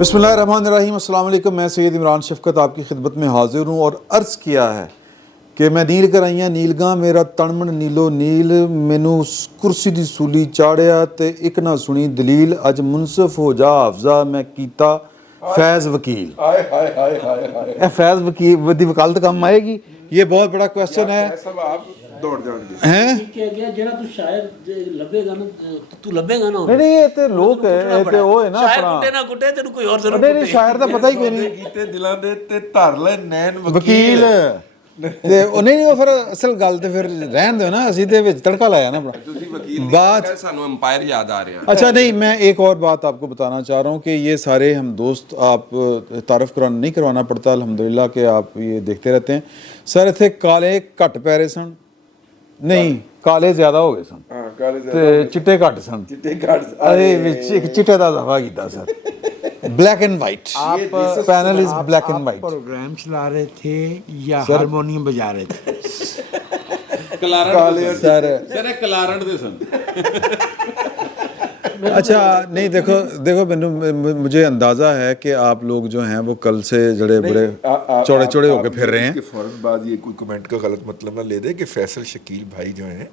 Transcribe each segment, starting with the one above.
बिस्मिल्लाहिर्रहमानिर्रहीम। अस्सलाम वालेकुम। मैं सैयद इमरान शफकत आपकी खिदमत में हाजिर हूँ और अर्ज़ किया है कि मैं नील कराइयाँ नीलगा मेरा तनमन नीलो नील मैनू कुर्सी दी सूली चाड़िया ते एक ना सुनी दलील अज मुनसफ हो जा अफजा मैं कीता फैज़ वकील। फैज़ वकील दी वकालत काम आएगी, ये बहुत बड़ा क्वेश्चन है। दौड़ जाएंगे हैं ਜਿਹੜਾ ਤੂੰ ਸ਼ਾਇਰ ਲੱਭੇਗਾ ਨਾ ਤੂੰ ਲੱਭੇਗਾ ਨਾ नहीं ये ते लोग है ये ते वो है ना ਸ਼ਾਇਰ अपना ਕੁੱਟੇ ਨਾ ਕੁੱਟੇ ਤੈਨੂੰ ਕੋਈ ਹੋਰ ਜ਼ਰੂਰ नहीं शायर दा पता ही कोई नहीं ਕੀਤੇ ਦਿਲਾਂ ਦੇ ਤੇ ਧਰ ਲੈ ਨੈਣ ਵਕੀਲ ਤੇ ਉਹ ਨਹੀਂ ਉਹ ਫਿਰ ਅਸਲ ਗੱਲ ਤੇ ਫਿਰ ਰਹਿਣ ਦਿਓ ਨਾ, ਅਸੀਂ ਤੇ ਵਿੱਚ ਤੜਕਾ ਲਾਇਆ ਨਾ ਆਪਣਾ ਤੁਸੀਂ ਵਕੀਲ बात। ਸਾਨੂੰ ਅੰਪਾਇਰ ਯਾਦ ਆ ਰਿਹਾ अच्छा नहीं, मैं एक और बात आपको बताना चाह रहा हूँ कि ये सारे हम दोस्त आप तारफ़ करवाना नहीं करवाना पड़ता, अल्हम्दुलिल्लाह कि आप ये देखते रहते हैं। सर इतने काले घट पै रहे सन, नहीं काले ज़्यादा हो गए सन ਹਾਂ ਕਾਲੇ ते चिट्टे घट सन, ਚਿੱਟੇ ਘੜ अरे विच एक चिट्टे दा दफा कीता sir, black and white, panel is black and white. Program चला रहे थे या हारमोनियम बजा रहे थे? सर ਸਰ ਇਹ ਕਲਾਰਣ ਦੇ ਸਨ। अच्छा नहीं देखो देखो मुझे अंदाज़ा है कि आप लोग जो हैं वो कल से जड़े बड़े चौड़े चौड़े होके फिर रहे हैं। इसके फौरन बाद ये कोई कमेंट का गलत मतलब ना ले दे कि फैसल शकील भाई जो हैं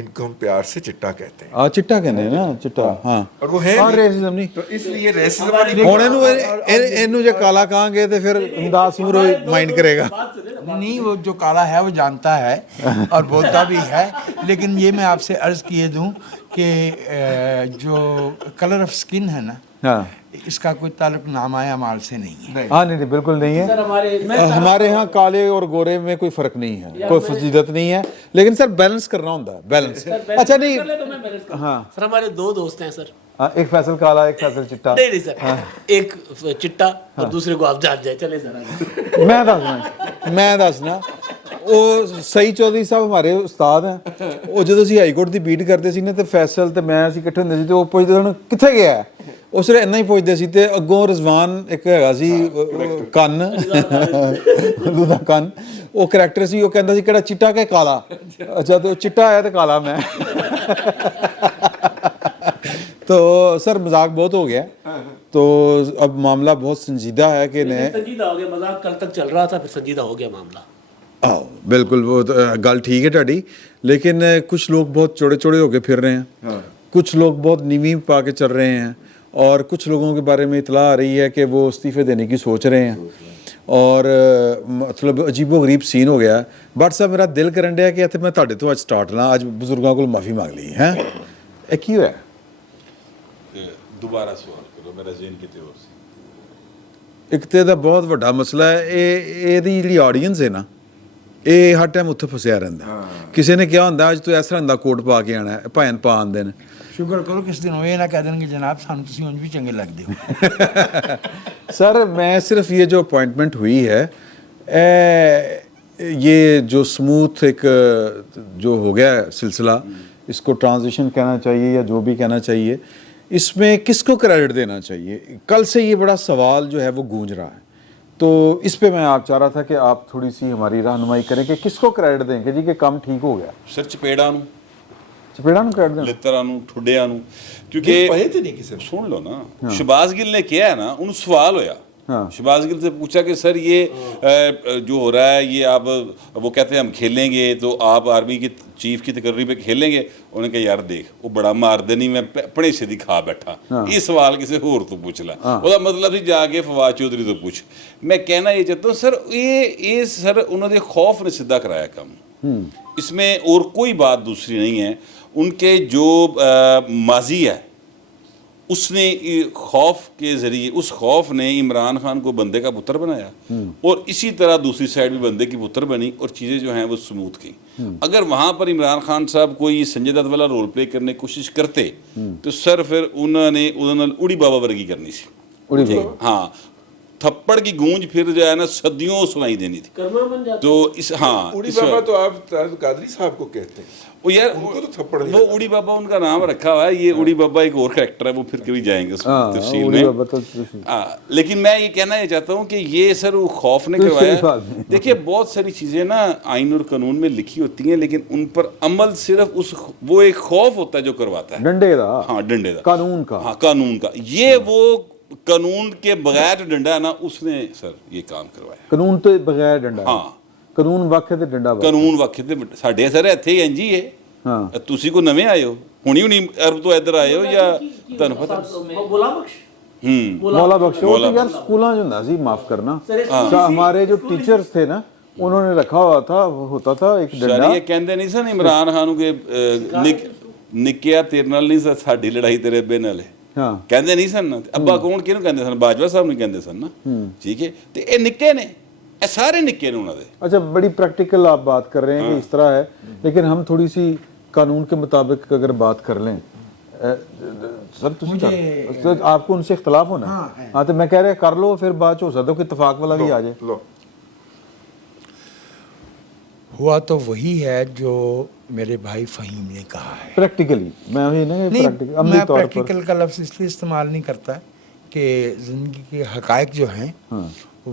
इनको हम प्यार से चिट्टा कहते हैं। चिट्टा कहते हैं ना, चिट्टा हाँ, और वो है और रेसिज्म नहीं, तो इसलिए रेसिज्म वाली ਹੁਣ ਇਹਨੂੰ ਜੇ ਕਾਲਾ ਕਹਾਂਗੇ ਤੇ ਫਿਰ ਅੰਦਾਜ਼ ਸਮਰੋ ਮਾਈंड करेगा। नहीं, वो जो काला है वो जानता है और बोलता भी है, लेकिन ये मैं आपसे अर्ज किए दूं कि जो कलर ऑफ स्किन है ना, हाँ इसका कोई ताल्लुक नामाया माल से नहीं है। हाँ नहीं बिल्कुल नहीं है। हमारे यहाँ काले और गोरे में कोई फर्क नहीं है, कोई फजीलत नहीं है, लेकिन सर बैलेंस करना होता है, बैलेंस। अच्छा नहीं हाँ सर हमारे दो दोस्त हैं सर, एक फैसल काला एक फैसल चिट्टा। नहीं सर एक चिट्टा और दूसरे को आप जान जाए चले सर। मैं दसना ਉਹ ਸਈ ਚੌਧਰੀ ਸਾਹਿਬ ਹਮਾਰੇ ਉਸਤਾਦ ਹੈ। ਉਹ ਜਦੋਂ ਅਸੀਂ ਹਾਈ ਕੋਰਟ ਦੀ ਬੀਟ ਕਰਦੇ ਸੀ ਨਾ ਤੇ ਫੈਸਲ ਤੇ ਮੈਂ ਅਸੀਂ ਇਕੱਠੇ ਹੁੰਦੇ ਸੀ ਤੇ ਉਹ ਪੁੱਛਦੇ ਸਨ ਕਿੱਥੇ ਗਿਆ, ਉਹ ਸਿਰ ਇੰਨਾ ਹੀ ਪੁੱਛਦੇ ਸੀ ਤੇ ਅੱਗੋਂ ਰਜ਼ਵਾਨ ਇੱਕ ਹੈਗਾ ਸੀ ਕੰਨ ਉਹਦਾ ਕੰਨ, ਉਹ ਕਰੈਕਟਰ ਸੀ, ਉਹ ਕਹਿੰਦਾ ਸੀ ਕਿਹੜਾ ਚਿੱਟਾ ਕਿ ਕਾਲਾ। ਅੱਛਾ ਤੇ ਉਹ ਚਿੱਟਾ ਆਇਆ ਤੇ ਕਾਲਾ ਮੈਂ। तो सर मजाक बहुत हो गया, तो अब मामला बहुत संजीदा है कि संजीदा हो गया, मजाक कल तक चल रहा था फिर संजीदा हो गया मामला। बिल्कुल वो गल ठीक है ਤੁਹਾਡੀ, लेकिन कुछ लोग बहुत चौड़े चौड़े होके फिर रहे हैं, कुछ लोग बहुत नीवी पा के चल रहे हैं और कुछ लोगों के बारे में इतला आ रही है कि वो इस्तीफे देने की सोच रहे हैं और मतलब अजीबो गरीब सीन हो गया। बट साहब मेरा दिल करन दिया कि इत्थे मैं ਤੁਹਾਡੇ ਤੋਂ ਅੱਜ ਸਟਾर्ट ਲਾਂ, ਅੱਜ ਬਜ਼ੁਰਗਾਂ ਕੋਲ ਮਾਫੀ ਮੰਗ ਲਈ ਹੈ। ਇਹ ਕੀ ਹੋਇਆ? ਦੁਬਾਰਾ ਸਵਾਲ ਕਰੋ, ਮੇਰਾ ਜ਼ਿਹਨ ਕਿਤੇ ਹੋਰ ਸੀ। ਇੱਕ ਤੇ ਇਹਦਾ ਬਹੁਤ ਵੱਡਾ ਮਸਲਾ ਹੈ, ਇਹਦੀ ਜਿਹੜੀ ਆਡੀਅנס ਹੈ ਨਾ, ਇਹ ਹਰ ਟਾਈਮ ਉੱਥੇ ਫਸਿਆ ਰਹਿੰਦਾ। ਕਿਸੇ ਨੇ ਕਿਹਾ ਹੁੰਦਾ ਅੱਜ ਤੂੰ ਇਸ ਤਰ੍ਹਾਂ ਦਾ ਕੋਟ ਪਾ ਕੇ ਆਣਾ, ਭਾਵੇਂ ਪਾ ਆਉਂਦੇ ਨੇ। ਸ਼ੁਕਰ ਕਰੋ ਕਿਸ ਦਿਨ ਇਹ ਨਾ ਕਹਿ ਦੇਣਗੇ ਜਨਾਬ ਸਾਨੂੰ ਤੁਸੀਂ ਉਂਝ ਵੀ ਚੰਗੇ ਲੱਗਦੇ ਹੋ। सर मैं सिर्फ ये जो अपॉइंटमेंट हुई है, ये जो स्मूथ एक जो हो गया सिलसिला, इसको ट्रांजिशन कहना चाहिए या जो भी कहना चाहिए, इसमें किसको क्रेडिट देना चाहिए? कल से ये बड़ा सवाल जो है वो गूंज रहा है, तो इस पे मैं आप चाह रहा था कि आप थोड़ी सी हमारी रहनुमाई करें कि किसको क्रेडिट दें कि जी कि काम ठीक हो गया। ਸਰ ਚਪੇੜਾਂ ਨੂੰ, चपेड़ा ਨੂੰ क्रेडिट दें? ਲਿੱਤਰਾਂ ਨੂੰ, ਠੁੱਡਿਆਂ ਨੂੰ, ਕਿਉਂਕਿ पहे थे नहीं किसी सुन लो ना, शहबाज गिल ने किया है ना, उन्हें सवाल होया, शहबाज गिल से पूछा कि सर ये जो हो रहा है ये आप, वो कहते हैं हम खेलेंगे तो आप आर्मी की चीफ की तकर्री पे खेलेंगे, उन्होंने कहा यार देख वो बड़ा मारदे नहीं, मैं अपने से दिखा बैठा, ये सवाल किसी होर तो पूछ ला, ਉਹਦਾ मतलब ਸੀ ਜਾ ਕੇ फवाद चौधरी तो पूछ। मैं कहना ये चाहता हूँ सर ये सर उन्होंने खौफ ने सीधा कराया काम, इसमें और कोई बात दूसरी नहीं है। उनके जो माजी है उसने खौफ के ज़रिए, उस खौफ ने इमरान खान को बंदे का पुत्र बनाया और इसी तरह दूसरी साइड भी बंदे की पुत्र बनी और चीज़ें जो हैं वो स्मूथ की। अगर वहाँ पर इमरान खान साहब कोई संजय दत्त वाला रोल प्ले करने की कोशिश करते तो सर फिर उन्होंने उड़ी बाबा वर्गी करनी सी। हाँ, थप्पड़ की गूंज फिर जो है ना सदियों सुनाई देनी थी। तो इस हाँ उड़ी बाबा तो आप कादरी साहब को कहते हैं, वो यार उनको तो थप्पड़ नहीं वो उड़ी बाबा उनका नाम रखा हुआ है, ये उड़ी बाबा एक और करैक्टर है, वो फिर कभी जाएंगे उस तफसील में। लेकिन मैं ये कहना ये चाहता हूँ कि ये सर वो खौफ ने करवाया। देखिए बहुत सारी चीज़ें ना आइन और कानून में लिखी होती हैं, लेकिन उन पर अमल सिर्फ उस वो एक खौफ होता है जो करवाता है, डंडे का, हाँ डंडे का, कानून का, हाँ कानून का, ये वो कानून के बगैर जो डंडा है ना उसने सर ये काम करवाया ਕਾਨੂੰਨ ਤੋਂ ਬਗੈਰ ਡੰਡਾ ਹਾਂ ਕਾਨੂੰਨ ਵਾਕਿਆ ਤੇ ਡੰਡਾ ਵਾਕਿਆ ਕਾਨੂੰਨ ਵਾਖੇ ਤੇ ਸਾਡੇ ਸਰ ਇੱਥੇ ਹੀ ਇੰਜ ਹੀ ਹੈ ਹਾਂ ਤੁਸੀਂ ਕੋ ਨਵੇਂ ਆਏ ਹੋ ਹੁਣੀ ਅਰਬ ਤੋਂ ਇੱਧਰ ਆਏ ਹੋ ਜਾਂ ਤੁਹਾਨੂੰ ਪਤਾ गुलाम बख्श मौला बख्श वो तो यार स्कूलों जो ना जी माफ करना हमारे जो टीचर्स थे ना उन्होंने रखा हुआ था होता था एक डंडा ਸਾਰੇ ਇਹ ਕਹਿੰਦੇ ਨਹੀਂ ਸਨ ਇਮਰਾਨ ਖਾਨ ਨੂੰ ਕਿ ਨਿੱਕਿਆ ਤੇਰੇ ਨਾਲ ਨਹੀਂ ਸਾਡੀ ਲੜਾਈ ਤੇਰੇ ਅੱਬੇ ਨਾਲ ਹੈ हाँ ਕਹਿੰਦੇ ਨਹੀਂ ਸਨ ਅੱਬਾ ਕੌਣ ਕਿਹਨੂੰ ਕਹਿੰਦੇ ਸਨ ਬਾਜਵਾ ਸਾਹਿਬ ਨੂੰ ਕਹਿੰਦੇ ਸਨ ਨਾ ਠੀਕ ਹੈ ਤੇ ਇਹ ਨਿੱਕੇ ਨੇ ਇਹ ਸਾਰੇ ਨਿੱਕੇ ਨੇ ਉਹਨਾਂ ਦੇ अच्छा बड़ी प्रैक्टिकल आप बात कर रहे हैं कि इस तरह है लेकिन हम थोड़ी सी कानून के मुताबिक अगर बात कर लें सर तो आपको उनसे इख्तलाफ होना हाँ तो मैं कह रहा कर लो फिर बात हो सकता है कि इत्तेफाक वाला भी आ जाए लो हुआ तो वही है जो मेरे भाई फ़हीम ने कहा है। प्रैक्टिकली मैं वही ना नहीं, प्रैक्टिकल अमली मैं तौर पर प्रैक्टिकल का लफ्ज़ इसलिए इस्तेमाल नहीं करता कि ज़िंदगी के हक़ाइक़ जो हैं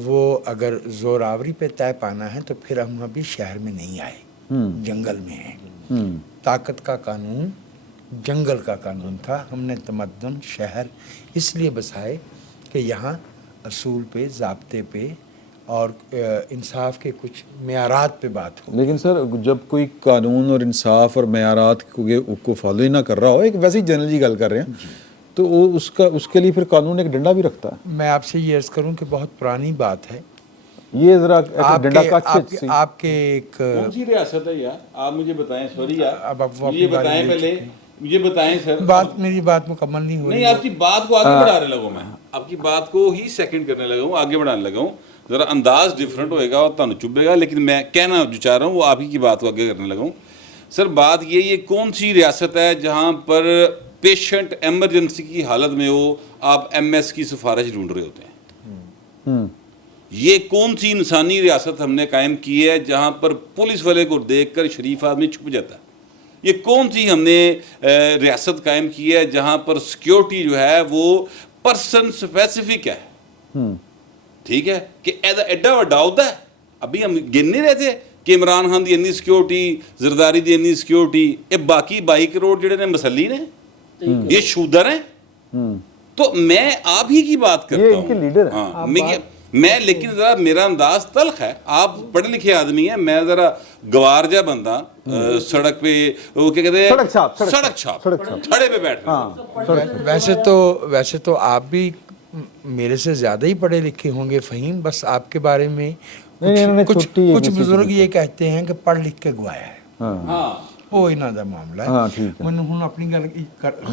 वो अगर ज़ोरावरी पे तय पाना है तो फिर हम अभी शहर में नहीं आए, जंगल में हैं। ताकत का कानून जंगल का कानून था, हमने तमद्दुन शहर इसलिए बसाए कि यहाँ असूल पे, ज़ाब्ते पे और इंसाफ के कुछ मेयारात पे बात हो। लेकिन सर जब कोई कानून और इंसाफ और मेयारात को फॉलो ही ना कर रहा हो, एक वैसे ही जनरल जी गल कर रहे हैं, तो वो उसके लिए फिर कानून एक डंडा भी रखता है। मैं आपसे ये अर्ज़ करूं कि बहुत पुरानी बात है, ये जरा डंडा का आपके एक कौन सी रियासत है यार आप मुझे बताएं, सॉरी यार अब आप मुझे बताएं पहले, मुझे बताएं सर। मेरी बात मुकम्मल नहीं हो रही। नहीं आपकी बात को आगे बढ़ाने लगा हूं मैं, आपकी बात को ही सेकंड करने लगा हूं, आगे बढ़ाने लगा हूं। ज़रा अंदाज डिफरेंट होएगा और तुम चुभेगा, लेकिन मैं कहना जो चाह रहा हूँ वो आप ही की बात को आगे करने लगा हूँ। सर बात ये कौन सी रियासत है जहाँ पर पेशेंट एमरजेंसी की हालत में हो, आप एमएस की सिफारिश ढूंढ रहे होते हैं? ये कौन सी इंसानी रियासत हमने कायम की है जहाँ पर पुलिस वाले को देखकर शरीफ आदमी छुप जाता है? ये कौन सी हमने रियासत कायम की है जहाँ पर सिक्योरिटी जो है वो पर्सन स्पेसिफिक है? ठीक है कि एडा वड्डा होता है, अभी हम गिन नहीं रहे थे कि इमरान खान की इन्नी सिक्योरिटी, जरदारी की इन्नी सिक्योरिटी, ये बाकी 22 करोड़ जिहड़े ने मसली ने, ये शूदर हैं। तो मैं आप ही की बात करता हूँ, इनके लीडर हैं। हाँ मैं लेकिन जरा मेरा अंदाज तल्ख है, आप पढ़े लिखे आदमी हैं, मैं जरा गवार जा बंदा सड़क पे वो क्या कहते हैं सड़क छाप थड़े पे बैठ रहे। वैसे तो आप भी मेरे से ज़्यादा ही पढ़े लिखे होंगे फ़हीम, बस आपके बारे में कुछ बुजुर्ग ये कहते हैं कि पढ़ लिख के गवाया है। हाँ वो इन्हों का मामला है। हाँ ठीक है। मैंने हुण अपनी गल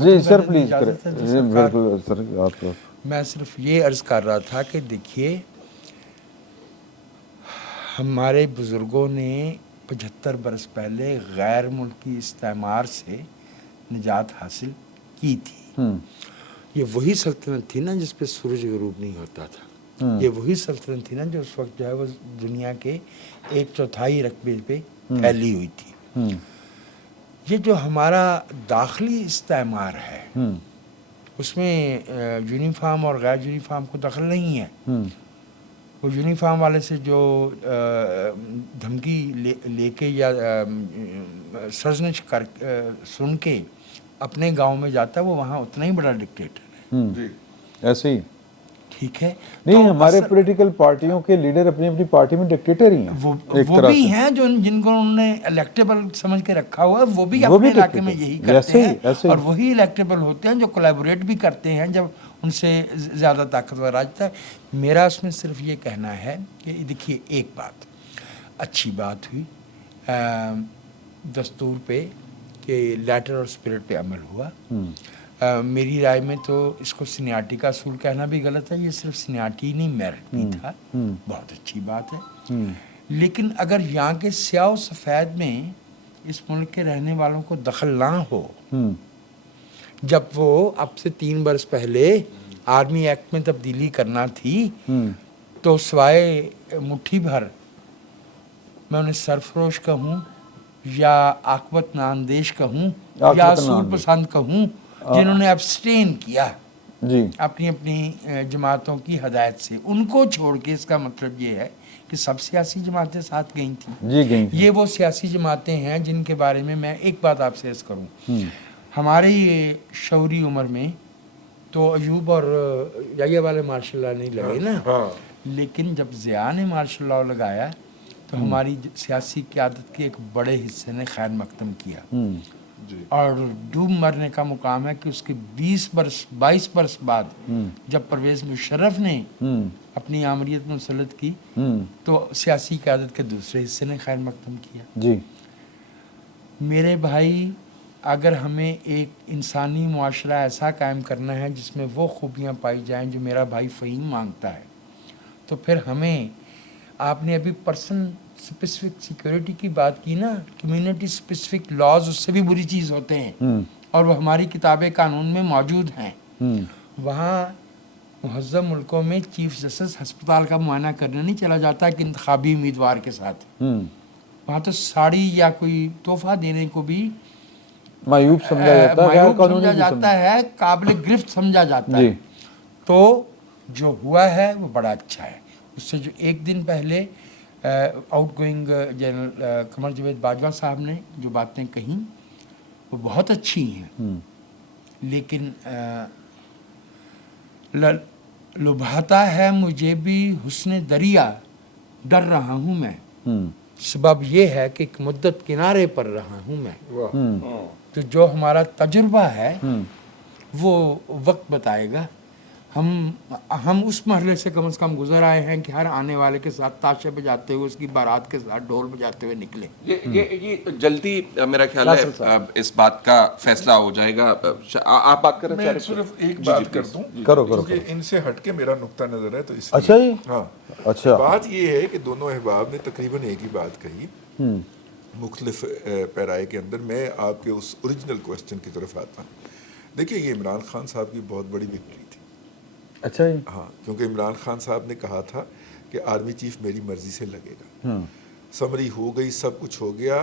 जी सर प्लीज बिल्कुल सर आप मैं सिर्फ ये अर्ज़ कर रहा था कि देखिए हमारे बुज़ुर्गों ने 75 बरस पहले गैर मुल्की इस्तेमार से निजात हासिल की थी। ये वही सल्तनत थी ना जिस पे सूरज गरूब नहीं होता था, ये वही सल्तनत थी ना जो उस वक्त जो है वो दुनिया के 1/4 रकबे पे फैली हुई थी। ये जो हमारा दाखिली इस्तेमार है उसमें यूनिफॉर्म और गैर यूनिफॉर्म को दखल नहीं है। वो यूनिफॉर्म वाले से जो धमकी लेके या सरजनिश कर सुन के अपने गांव में जाता है वो वहाँ उतना ही बड़ा डिक्टेटर है। ऐसे ही ठीक है। नहीं तो हमारे पॉलिटिकल पार्टियों के लीडर अपनी अपनी पार्टी में डिक्टेटर ही हैं। वो भी हैं जो जिनको उन्होंने इलेक्टेबल समझ के रखा हुआ है, वो भी अपने इलाके में यही करते हैं और वही इलेक्टेबल होते हैं जो कोलैबोरेट भी करते हैं जब उनसे ज़्यादा ताकतवर आ जाता है। मेरा उसमें सिर्फ ये कहना है कि देखिए एक बात अच्छी बात हुई दस्तूर पे कि लेटर और स्पिरिट पे अमल हुआ। मेरी राय में तो इसको सीनियरिटी का असूल कहना भी गलत है, ये सिर्फ सीनियरिटी नहीं मेरिट भी था, बहुत अच्छी बात है। लेकिन अगर यहाँ के स्याह सफ़ेद में इस मुल्क के रहने वालों को दखल ना हो, जब वो अब से 3 बरस पहले आर्मी एक्ट में तब्दीली करना थी तो सिवाय मुट्ठी भर मैं उन्हें सरफरोश कहूँ या आकबत नांदेश कहूँ या असूल पसंद कहूँ जिन्होंने अब्सटेन किया जी अपनी अपनी जमातों की हदायत से, उनको छोड़ के इसका मतलब ये है कि सब सियासी जमातें साथ गई थी। जी गई। ये वो सियासी जमातें हैं जिनके बारे में मैं एक बात आपसे अर्ज़ करूँ। हमारे ये शौरी उम्र में तो अयूब और याहिया वाले मार्शल लॉ नहीं लगे ना, लेकिन जब ज़िया ने मार्शल लॉ लगाया तो हमारी सियासी क़यादत के एक बड़े हिस्से ने खैर मकदम किया, और डूब मरने का मुकाम है कि उसके 22 बरस बाद जब परवेज़ मुशर्रफ ने अपनी आमरीत मुसलत की तो सियासी क़यादत के दूसरे हिस्से ने खैर मकदम किया। जी मेरे भाई, अगर हमें एक इंसानी मुआशरा ऐसा कायम करना है जिसमें वो खूबियाँ पाई जाएं जो मेरा भाई फ़हीम मांगता है, तो फिर हमें, आपने अभी पर्सन स्पेसिफिक सिक्योरिटी की बात की ना, कम्युनिटी स्पेसिफिक लॉज उससे भी बुरी चीज़ होते हैं और वो हमारी किताब कानून में मौजूद हैं। वहाँ मुहज़्ज़म मुल्कों में चीफ जस्टिस हस्पताल का मुआयना करने नहीं चला जाता कि इंतखाबी उम्मीदवार के साथ, वहाँ तो साड़ी या कोई तोहफा देने को भी मायूब समझा जाता है, मायूब समझा जाता है, काबिल गिरफ्त समझा जाता है। तो जो हुआ है वो बड़ा अच्छा है। उससे जो एक दिन पहले आउटगोइंग जनरल कमर जावेद बाजवा साहब ने जो बातें कहीं वो बहुत अच्छी हैं, लेकिन लुभाता है मुझे भी हुस्न दरिया, डर रहा हूँ मैं, सबब ये है कि एक मुद्दत किनारे पर रहा हूँ मैं। तो जो हमारा तजुर्बा है वो वक्त बताएगा। हम उस मरहले से कम गुजर आए हैं कि हर आने वाले के साथ ताशे बजाते हुए, उसकी बारात के साथ ढोल बजाते हुए निकले। ये जल्दी मेरा ख्याल है इस बात का फैसला हो जाएगा। आप बात करें? मैं सिर्फ एक बात कर दूं, करो क्योंकि इनसे हटके मेरा नुक्ता नजर है, तो इसलिए अच्छा जी, हाँ, अच्छा, बात ये है कि दोनों अहबाब ने तकरीबन एक ही बात कही मुख्तलिफ पैराए के अंदर। मैं आपके उस ओरिजिनल क्वेश्चन की तरफ आता हूँ। देखिए, ये इमरान खान साहब की बहुत बड़ी विक्ट्री थी। अच्छा जी, हाँ, क्योंकि इमरान खान साहब ने कहा था कि आर्मी चीफ मेरी मर्जी से लगेगा। समरी हो गई, सब कुछ हो गया,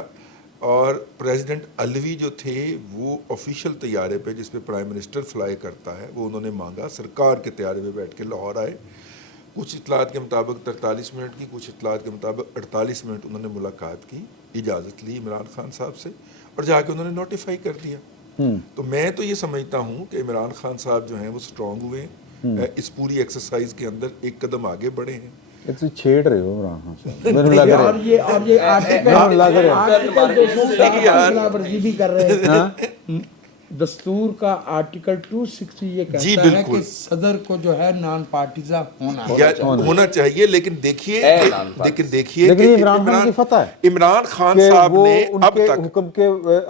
और प्रेसिडेंट अलवी जो थे वो ऑफिशियल तैयारे पे जिस पे प्राइम मिनिस्टर फ्लाई करता है वो उन्होंने मांगा, सरकार के तैयारे पे बैठ के लाहौर आए। कुछ इतलात के मुताबिक 43 मिनट की, कुछ इतलात के मुताबिक 48 मिनट उन्होंने मुलाकात की, इजाज़त ली इमरान खान साहब से, और जाके उन्होंने नोटिफाई कर दिया। तो मैं तो ये समझता हूँ कि इमरान खान साहब जो हैं वो स्ट्रॉन्ग हुए हैं, इस पूरी एक्सरसाइज के अंदर एक कदम आगे बढ़े हैं। ये तो छेड़ रहे हो इमरान खान साहब, मेरे लग रहा है, और ये आर्टिकल लग रहा है, खिलाफवर्जी भी कर रहे हैं। दस्तूर का आर्टिकल 260 ये जी, कहता है बिल्कुल। कि सदर को जो है नॉन पार्टीजा होना चाहिए, लेकिन देखिए लेकिन ये इमरान खान की फतह है इमरान खान कि साहब वो ने अब उनके तक हुक्म के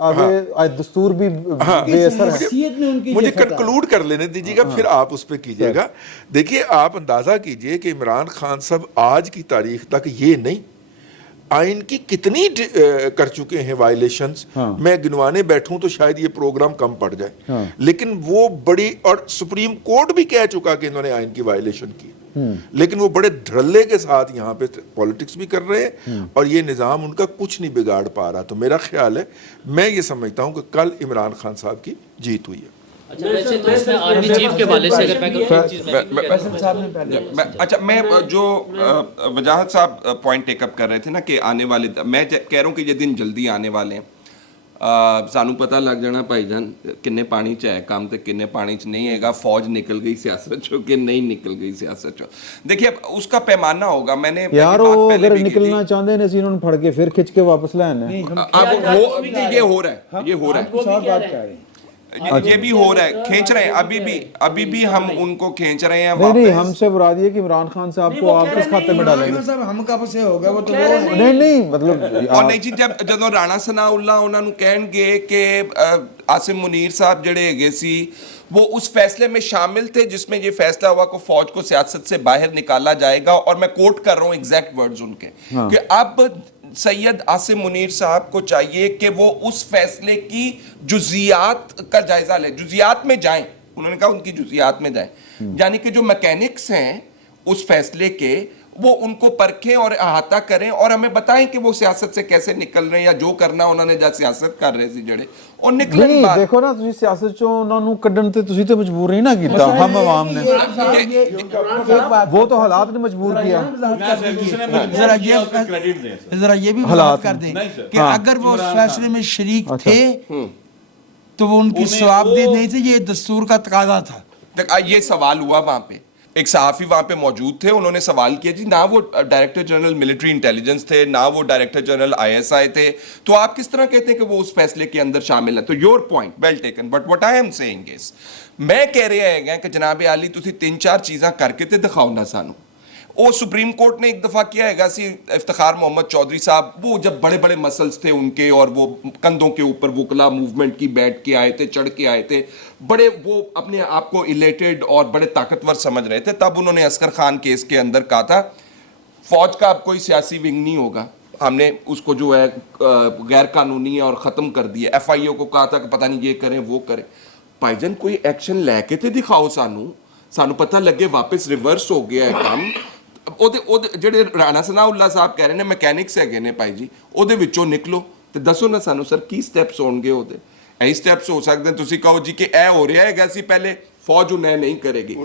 आगे दस्तूर भी बेअसर है। मुझे कंक्लूड कर लेने दीजिएगा, फिर आप उस पर कीजिएगा। देखिए, आप अंदाजा कीजिए कि इमरान खान साहब आज की तारीख तक ये नहीं, आइन की कितनी कर चुके हैं वायलेशंस। मैं गिनवाने बैठूं तो शायद ये प्रोग्राम कम पड़ जाए, लेकिन वो बड़ी, और सुप्रीम कोर्ट भी कह चुका कि इन्होंने आइन की वायलेशन की, लेकिन वो बड़े धड़ल्ले के साथ यहाँ पे पॉलिटिक्स भी कर रहे हैं और ये निज़ाम उनका कुछ नहीं बिगाड़ पा रहा। तो मेरा ख्याल है, मैं ये समझता हूँ कि कल इमरान खान साहब की जीत हुई है। अच्छा, वैसे तो इसमें आर्मी चीफ के हवाले से अगर मैं कहूं एक चीज़ अच्छा, मैं जो वजाहत साहब पॉइंट टेकअप कर रहे थे ना कि आने वाले, मैं कह रहा हूँ कि ये दिन जल्दी आने वाले हैं। सानू पता लग जाना भाईजान किन्ने पानी च है काम ते किन्ने पानी च नहीं हैगा, फौज निकल गई सियासत चो कि नहीं निकल गई सियासत चो। देखिए, उसका पैमाना होगा। मैंने यार वो अगर निकलना चाहते हैं इन्होंने फड़ के फिर खिंच के वापस लाना है। ये हो रहा है, ये हो रहा है, ये भी हो रहा है, खींच रहे हैं, अभी भी हम उनको खींच रहे हैं। नहीं, हमसे मुराद ये कि इमरान खान साहब को आप किस खाते में डालेंगे? हम कब से हो गया वो तो नहीं मतलब और नहीं जी, ਜਦੋਂ ਰਾਣਾ ਸਨਾਉल्ला ਉਹਨਾਂ ਨੂੰ ਕਹਿਣਗੇ ਕਿ आसिम मुनीर साहब जड़े हैगे सी वो उस फैसले में शामिल थे जिसमें ये फैसला हुआ कि फौज को सियासत से बाहर निकाला जाएगा, और मैं कोट कर रहा हूँ एग्जैक्ट वर्ड्स उनके, कि अब सैयद आसिम मुनीर साहब को चाहिए कि वो उस फैसले की जुजियात का जायजा ले, जुजियात में जाएं। उन्होंने कहा उनकी जुजियात में जाएं, यानी कि जो मैकेनिक्स हैं उस फैसले के वो उनको परखें और अहाता करें और हमें बताएं कि वो सियासत से कैसे निकल रहे हैं, या जो करना उन्होंने जा सियासत कर रहे सी जड़े और निकलन नहीं बात। देखो ना, ਤੁਸੀਂ ਸਿਆਸਤ ਚੋਂ ਉਹਨਾਂ ਨੂੰ ਕੱਢਣ ਤੇ ਤੁਸੀਂ ਤੇ ਮਜਬੂਰ ਨਹੀਂ ਨਾ ਕੀਤਾ, ਹਮ ਆਵਾਮ ने वो तो हालात ने मजबूर किया। जरा ये भी बात कर दें कि अगर वो उस फैसले में शरीक थे तो वो उनकी सवाबदेह नहीं थे, ये दस्तूर का तकाजा था। ये सवाल हुआ वहां पे, एक सहाफ़ी वहां पे मौजूद थे, उन्होंने सवाल किया जी ना वो डायरेक्टर जनरल मिलिट्री इंटेलिजेंस थे, ना वो डायरेक्टर जनरल ISI थे, तो आप किस तरह कहते हैं कि वो उस फैसले के अंदर शामिल हैं? तो your point well taken, but what I am saying is, मैं कह रहा है कि जनाब आली तुसी 3-4 चीज़ां करके ते दिखाओ ना सानू। वो सुप्रीम कोर्ट ने एक दफ़ा किया है सी इफ्तिखार मोहम्मद चौधरी साहब, वो जब बड़े बड़े मसल्स थे उनके और वो कंधों के ऊपर वकला मूवमेंट की बैठ के आए थे, चढ़ के आए थे, बड़े वो अपने आप को इलेटेड और बड़े ताकतवर समझ रहे थे, तब उन्होंने असगर खान केस के अंदर कहा था फौज का अब कोई सियासी विंग नहीं होगा, हमने उसको जो है गैर कानूनी और ख़त्म कर दिया। FIO को कहा था कि पता नहीं ये करें वो करें। भाईजान कोई एक्शन लैके तो दिखाओ सानू पता लगे वापस रिवर्स हो गया है काम। ਜਿਹੜੇ ਰਾਣਾ ਸਨਾਉੱਲਾ ਸਾਹਿਬ ਕਹਿ ਰਹੇ ਨੇ ਮਕੈਨਿਕਸ ਹੈਗੇ ਨੇ ਭਾਈ ਜੀ, ਉਹਦੇ ਵਿੱਚੋਂ ਨਿਕਲੋ ਤੇ ਦੱਸੋ ਨਾ ਸਾਨੂੰ ਸਰ ਕੀ ਸਟੈਪਸ ਹੋਣਗੇ ਉਹਦੇ। ਇਹੀ ਸਟੈਪਸ ਹੋ ਸਕਦੇ ਨੇ, ਤੁਸੀਂ ਕਹੋ ਜੀ ਕਿ ਇਹ ਹੋ ਰਿਹਾ ਹੈਗਾ ਸੀ ਪਹਿਲੇ, फौज उन्हें नहीं करेगी,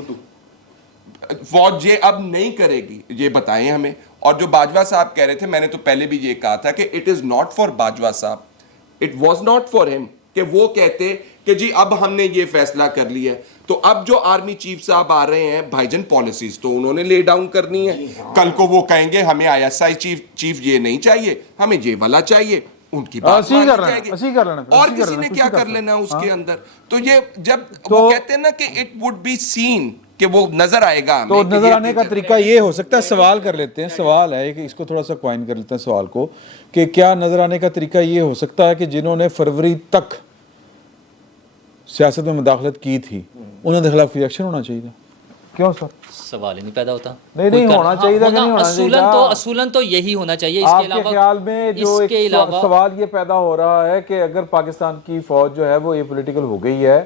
फौज ये अब नहीं करेगी, ये बताएं हमें। और जो बाजवा साहब कह रहे थे, मैंने तो पहले भी ये कहा था कि it is not for Bajwa साहब, it was not for him, कि वो कहते कि जी अब हमने ये फैसला कर लिया है। तो अब जो आर्मी चीफ साहब आ रहे हैं भाईजन, पॉलिसीज तो उन्होंने ले डाउन करनी है। कल को वो कहेंगे हमें ISI चीफ ये नहीं चाहिए, हमें ये वाला चाहिए, उनकी बात मानी जाएगी, और किसी ने क्या कर लेना उसके अंदर। तो ये जब वो कहते हैं ना कि इट वुड बी सीन, कि वो नजर आएगा हमें, तो नजर आने का तरीका ये हो सकता है, सवाल कर लेते हैं, सवाल है कि इसको थोड़ा सा क्वाइन कर लेते हैं सवाल को, कि क्या नजर आने का तरीका ये हो सकता है कि जिन्होंने फरवरी तक सियासत में मुदाखलत की थी उनके खिलाफ रिएक्शन होना चाहिए था? क्यों सर? सवाल ही नहीं पैदा होता। नहीं होना चाहिए था कि नहीं होना चाहिए? असूलन तो यही होना चाहिए। इसके आपके अलावा ख्याल में जो एक सवाल ये पैदा हो रहा है कि अगर पाकिस्तान की फौज जो है वो ये पॉलिटिकल हो गई है,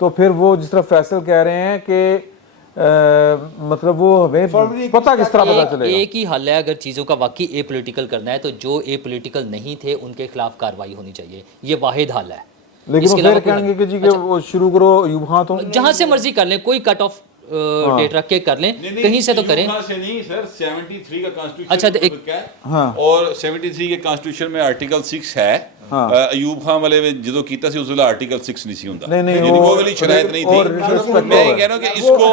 तो फिर वो जिस तरह फैसल कह रहे हैं कि मतलब वो हमें पता किस तरह पता चलेगा? एक ही हल है, अगर चीज़ों का वाकई ए पॉलिटिकल करना है तो जो ए पॉलिटिकल नहीं थे उनके खिलाफ कार्रवाई होनी चाहिए, ये वाहिद हल है। लेकिन वो फिर कहेंगे कि जी कि वो शुरू करो यूब खां, तो जहां से मर्जी कर लें, कोई कट ऑफ डेट रख के कर लें, कहीं से तो करें। से नहीं सर, 73 का कॉन्स्टिट्यूशन, अच्छा, हाँ, और 73 के कॉन्स्टिट्यूशन में आर्टिकल 6 है। अयूब खान वाले ਜਦੋਂ ਕੀਤਾ ਸੀ ਉਸ ਵੇਲੇ ਆਰਟੀਕਲ 6 ਨਹੀਂ ਸੀ ਹੁੰਦਾ, नहीं वो वाली शरायत नहीं थी। मैं ये कह रहा हूं कि इसको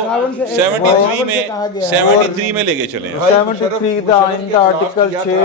73 में लेके चले। 73 का इनका आर्टिकल 6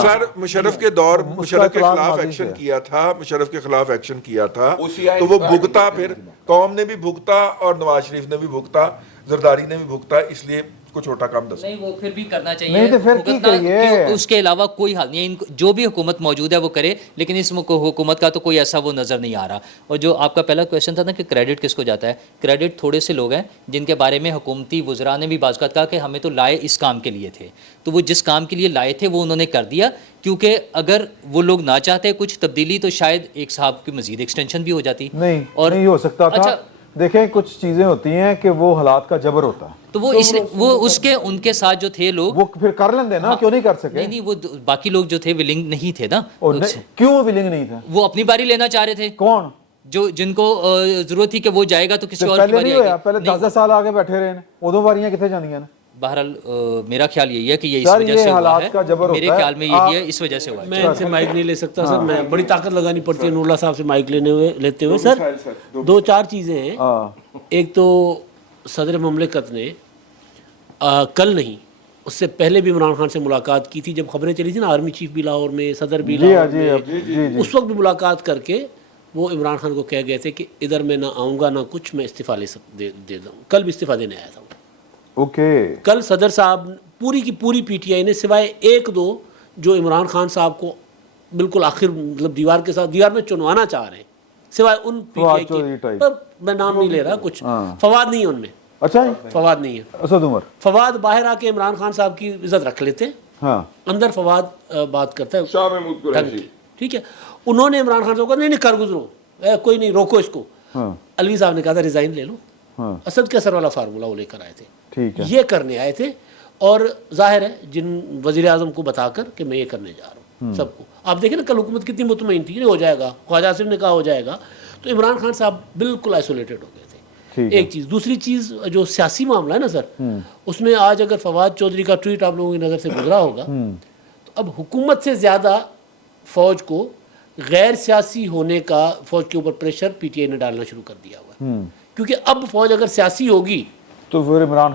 सर मुशर्रफ के दौर, मुशर्रफ के खिलाफ एक्शन किया था, मुशर्रफ के खिलाफ एक्शन किया था, तो वो भुगता, फिर कौम ने भी भुगता और नवाज शरीफ ने भी भुगता, जरदारी ने भी भुगता, इसलिए कुछ छोटा काम दस नहीं, वो फिर भी करना चाहिए। नहीं तो फिर की करिए? उसके अलावा कोई हल नहीं है। इनको जो भी हुकूमत मौजूद है वो करे, लेकिन इस हुकूमत का तो कोई ऐसा वो नज़र नहीं आ रहा। और जो आपका पहला क्वेश्चन था ना कि क्रेडिट किसको जाता है, क्रेडिट थोड़े से लोग हैं जिनके बारे में हुकूमती वज़रा ने भी बाज़ कहा कि हमें तो लाए इस काम के लिए थे, तो वो जिस काम के लिए लाए थे वो उन्होंने कर दिया, क्योंकि अगर वो लोग ना चाहते कुछ तब्दीली तो शायद एक साहब की मज़ीद एक्सटेंशन भी हो जाती। नहीं, और नहीं हो सकता था। अच्छा, देखें कुछ चीज़ें होती हैं कि वो हालात का जबर होता है, तो वो इसलिए वो उसके उनके साथ जो थे लोग वो फिर कर लेंगे ना, क्यों नहीं कर सके? नहीं, वो बाकी लोग जो थे विलिंग नहीं थे ना। क्यों विलिंग नहीं था? वो अपनी बारी लेना चाह रहे थे। कौन? जो जिनको जरूरत थी कि वो जाएगा तो किसी और की पहले बारी नहीं होया, आएगी। पहले 10 साल आगे बैठे रहे हैं, उदों बारियां किथे जांदियां ने? बहरहाल मेरा ख्याल यही है कि ये इस सर, वजह ये से हुआ हालात है, का जबर मेरे होता है। ख्याल में यही है, इस वजह से हुआ है। मैं इनसे माइक नहीं ले सकता सर, मैं बड़ी ताकत लगानी पड़ती है नूरुल्लाह साहब से माइक लेते हुए। सर 2-4 चीज़ें हैं। एक तो सदर मुमलिकत ने कल नहीं, उससे पहले भी इमरान खान से मुलाकात की थी, जब खबरें चली थी ना आर्मी चीफ भी लाहौर में, सदर भी लाहौर में, उस वक्त भी मुलाकात करके वो इमरान खान को कह गए थे कि इधर मैं ना आऊँगा ना कुछ, मैं इस्तीफ़ा दे दूँ। कल भी इस्तीफ़ा देने आया था। ओके, कल सदर साहब पूरी की पूरी PTI ने सिवाय 1-2 जो इमरान खान साहब को बिल्कुल आखिर मतलब दीवार में चुनवाना चाह रहे हैं, सिवाय उन PTI की, पर मैं नाम नहीं ले रहा, कुछ फवाद नहीं है उनमें। अच्छा, फवाद नहीं है, असद उमर। फवाद बाहर आके इमरान खान साहब की इज्जत रख लेते हैं, हाँ। अंदर फवाद बात करता है शाह महमूद कुरैशी, ठीक है। उन्होंने इमरान खान साहब को नहीं कर गुजरो, कोई नहीं, रोको इसको। हाँ। अलवी साहब ने कहा था रिजाइन ले लो, हाँ। असद के असर वाला फार्मूला वो लेकर आए थे, ठीक है, ये करने आए थे। और जाहिर है जिन वजीर आजम को बताकर कि मैं ये करने जा रहा हूँ सबको, आप देखें ना कल हुकूमत कितनी मुतमईन थी, हो जाएगा, ख्वाजा आसिफ ने कहा हो जाएगा, तो इमरान खान साहब बिल्कुल आइसोलेटेड हो गए थे। एक चीज़, दूसरी चीज़ जो सियासी मामला है ना सर, उसमें आज अगर फवाद चौधरी का ट्वीट आप लोगों की नज़र से गुजरा होगा, तो अब हुकूमत से ज़्यादा फ़ौज को غیر سیاسی ہونے کا فوج کے اوپر پریشر پی ٹی آئی نے ڈالنا شروع کر دیا ہوا ہے، کیونکہ اب فوج اگر سیاسی ہوگی تو پھر عمران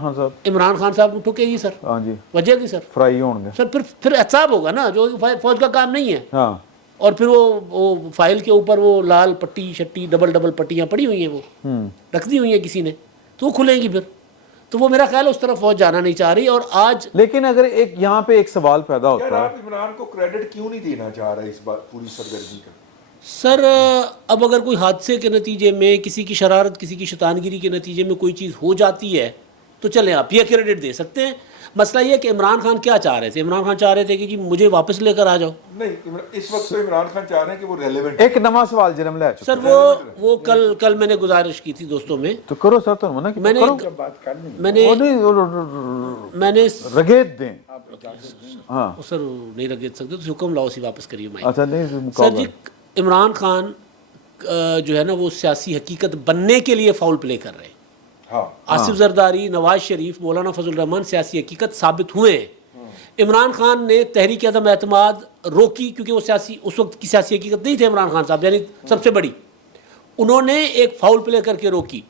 خان صاحب کو ٹھکے گی سر، ہاں جی وجہ کی سر فرائی ہوں گے سر، پھر احتساب ہوگا نا، جو فوج کا کام نہیں ہے. ہاں اور پھر وہ فائل کے اوپر وہ لال پٹی شٹی ڈبل پٹیاں پڑی ہوئی ہیں، وہ رکھ دی ہوئی ہیں کسی نے، تو وہ کھلیں گی پھر. تو وہ میرا خیال ہے اس طرف فوج جانا نہیں چاہ رہی. اور آج لیکن اگر ایک یہاں پہ ایک سوال پیدا ہوتا ہے، آپ عمران کو کریڈٹ کیوں نہیں دینا چاہ رہے اس بات پوری سرگرمی کا؟ سر اب اگر کوئی حادثے کے نتیجے میں کسی کی شرارت، کسی کی شیطانگری کے نتیجے میں کوئی چیز ہو جاتی ہے تو چلیں آپ یہ کریڈٹ دے سکتے ہیں. مسئلہ یہ ہے کہ عمران خان کیا چاہ رہے تھے؟ عمران خان چاہ رہے تھے کہ جی مجھے واپس لے کر آ جاؤ. نہیں، اس وقت تو عمران خان چاہ رہے ہیں کہ وہ ریلیونٹ. ایک نواں سوال جنم لے چکا سر وہ کل میں نے گزارش کی تھی دوستوں میں، تو کرو سر، تو منع میں نے رگیت دیں. ہاں سر نہیں رکھ سکتے تو حکم لاؤ سی واپس کریے مائک. اچھا نہیں سر جی عمران خان جو ہے نا وہ سیاسی حقیقت بننے کے لیے فاؤل پلے کر رہے ہیں. آصف زرداری، نواز شریف، مولانا فضل الرحمان سیاسی حقیقت ثابت ہوئے ہیں. عمران خان نے تحریک عدم اعتماد روکی کیونکہ وہ اس وقت کی سیاسی حقیقت نہیں تھے. عمران خان صاحب یعنی سب سے بڑی، انہوں نے ایک فاؤل پلے کر کے روکی.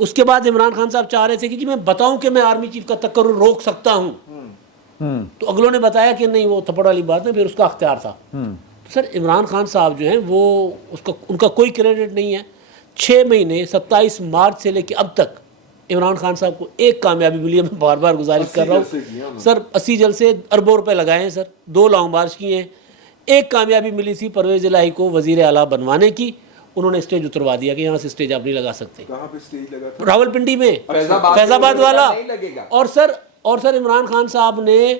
اس کے بعد عمران خان صاحب چاہ رہے تھے کہ جی میں بتاؤں کہ میں آرمی چیف کا تقرر روک سکتا ہوں، تو اگلوں نے بتایا کہ نہیں وہ تھپڑ والی بات ہے، پھر اس کا اختیار تھا. تو سر عمران خان صاحب جو ہیں وہ ان کا کوئی کریڈٹ نہیں ہے. 6 مہینے 27 مارچ سے لے کے اب تک عمران خان صاحب کو ایک کامیابی ملی ہے. میں بار بار گزارش کر رہا ہوں سر، 80 جلسے اربوں روپے لگائے ہیں سر، 2 لانگ مارچ کیے ہیں. ایک کامیابی ملی تھی پرویز الہی کو وزیر اعلیٰ بنوانے کی، انہوں نے اسٹیج اتروا دیا کہ یہاں سے اسٹیج آپ نہیں لگا سکتے. کہاں پہ اسٹیج لگا تھا؟ راول پنڈی میں، فیض آباد والا. اور سر عمران خان صاحب نے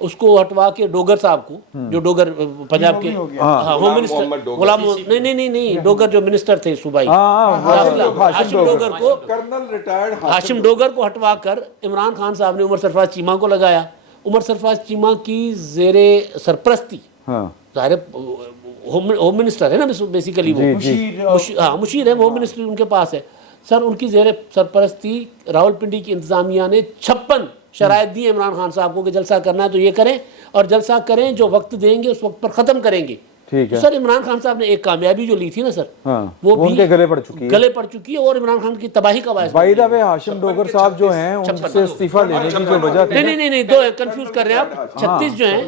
اس کو ہٹوا کے ڈوگر صاحب کو، جو ڈوگر پنجاب کے ہوم منسٹر، غلام نہیں ڈوگر جو منسٹر تھے صوبائی، ہاشم ڈوگر کو، کرنل ریٹائرڈ ہاشم ڈوگر کو ہٹوا کر عمران خان صاحب نے عمر سرفراز چیمہ کو لگایا. عمر سرفراز چیمہ کی زیر سرپرستی، ظاہر ہوم منسٹر ہے نا بیسیکلی، وہ مشیر ہے، وہ ہوم منسٹر ان کے پاس ہے. سر ان کی زیر سرپرستی راول پنڈی کی انتظامیہ نے 56 شرائط دی عمران خان صاحب کو کہ جلسہ کرنا ہے تو یہ کریں، اور جلسہ کریں جو وقت دیں گے اس وقت پر ختم کریں گے. سر عمران خان صاحب نے ایک کامیابی جو لی تھی نا سر، وہ ان کے گلے پڑ چکی ہے اور عمران خان کی تباہی کا باعث. بائی دا وے ہاشم ڈوگر صاحب جو ہیں ان سے استعفیٰ لینے کی جو وجہ تھی، نہیں دو کنفیوز کر رہے ہیں آپ. 36 جو ہیں،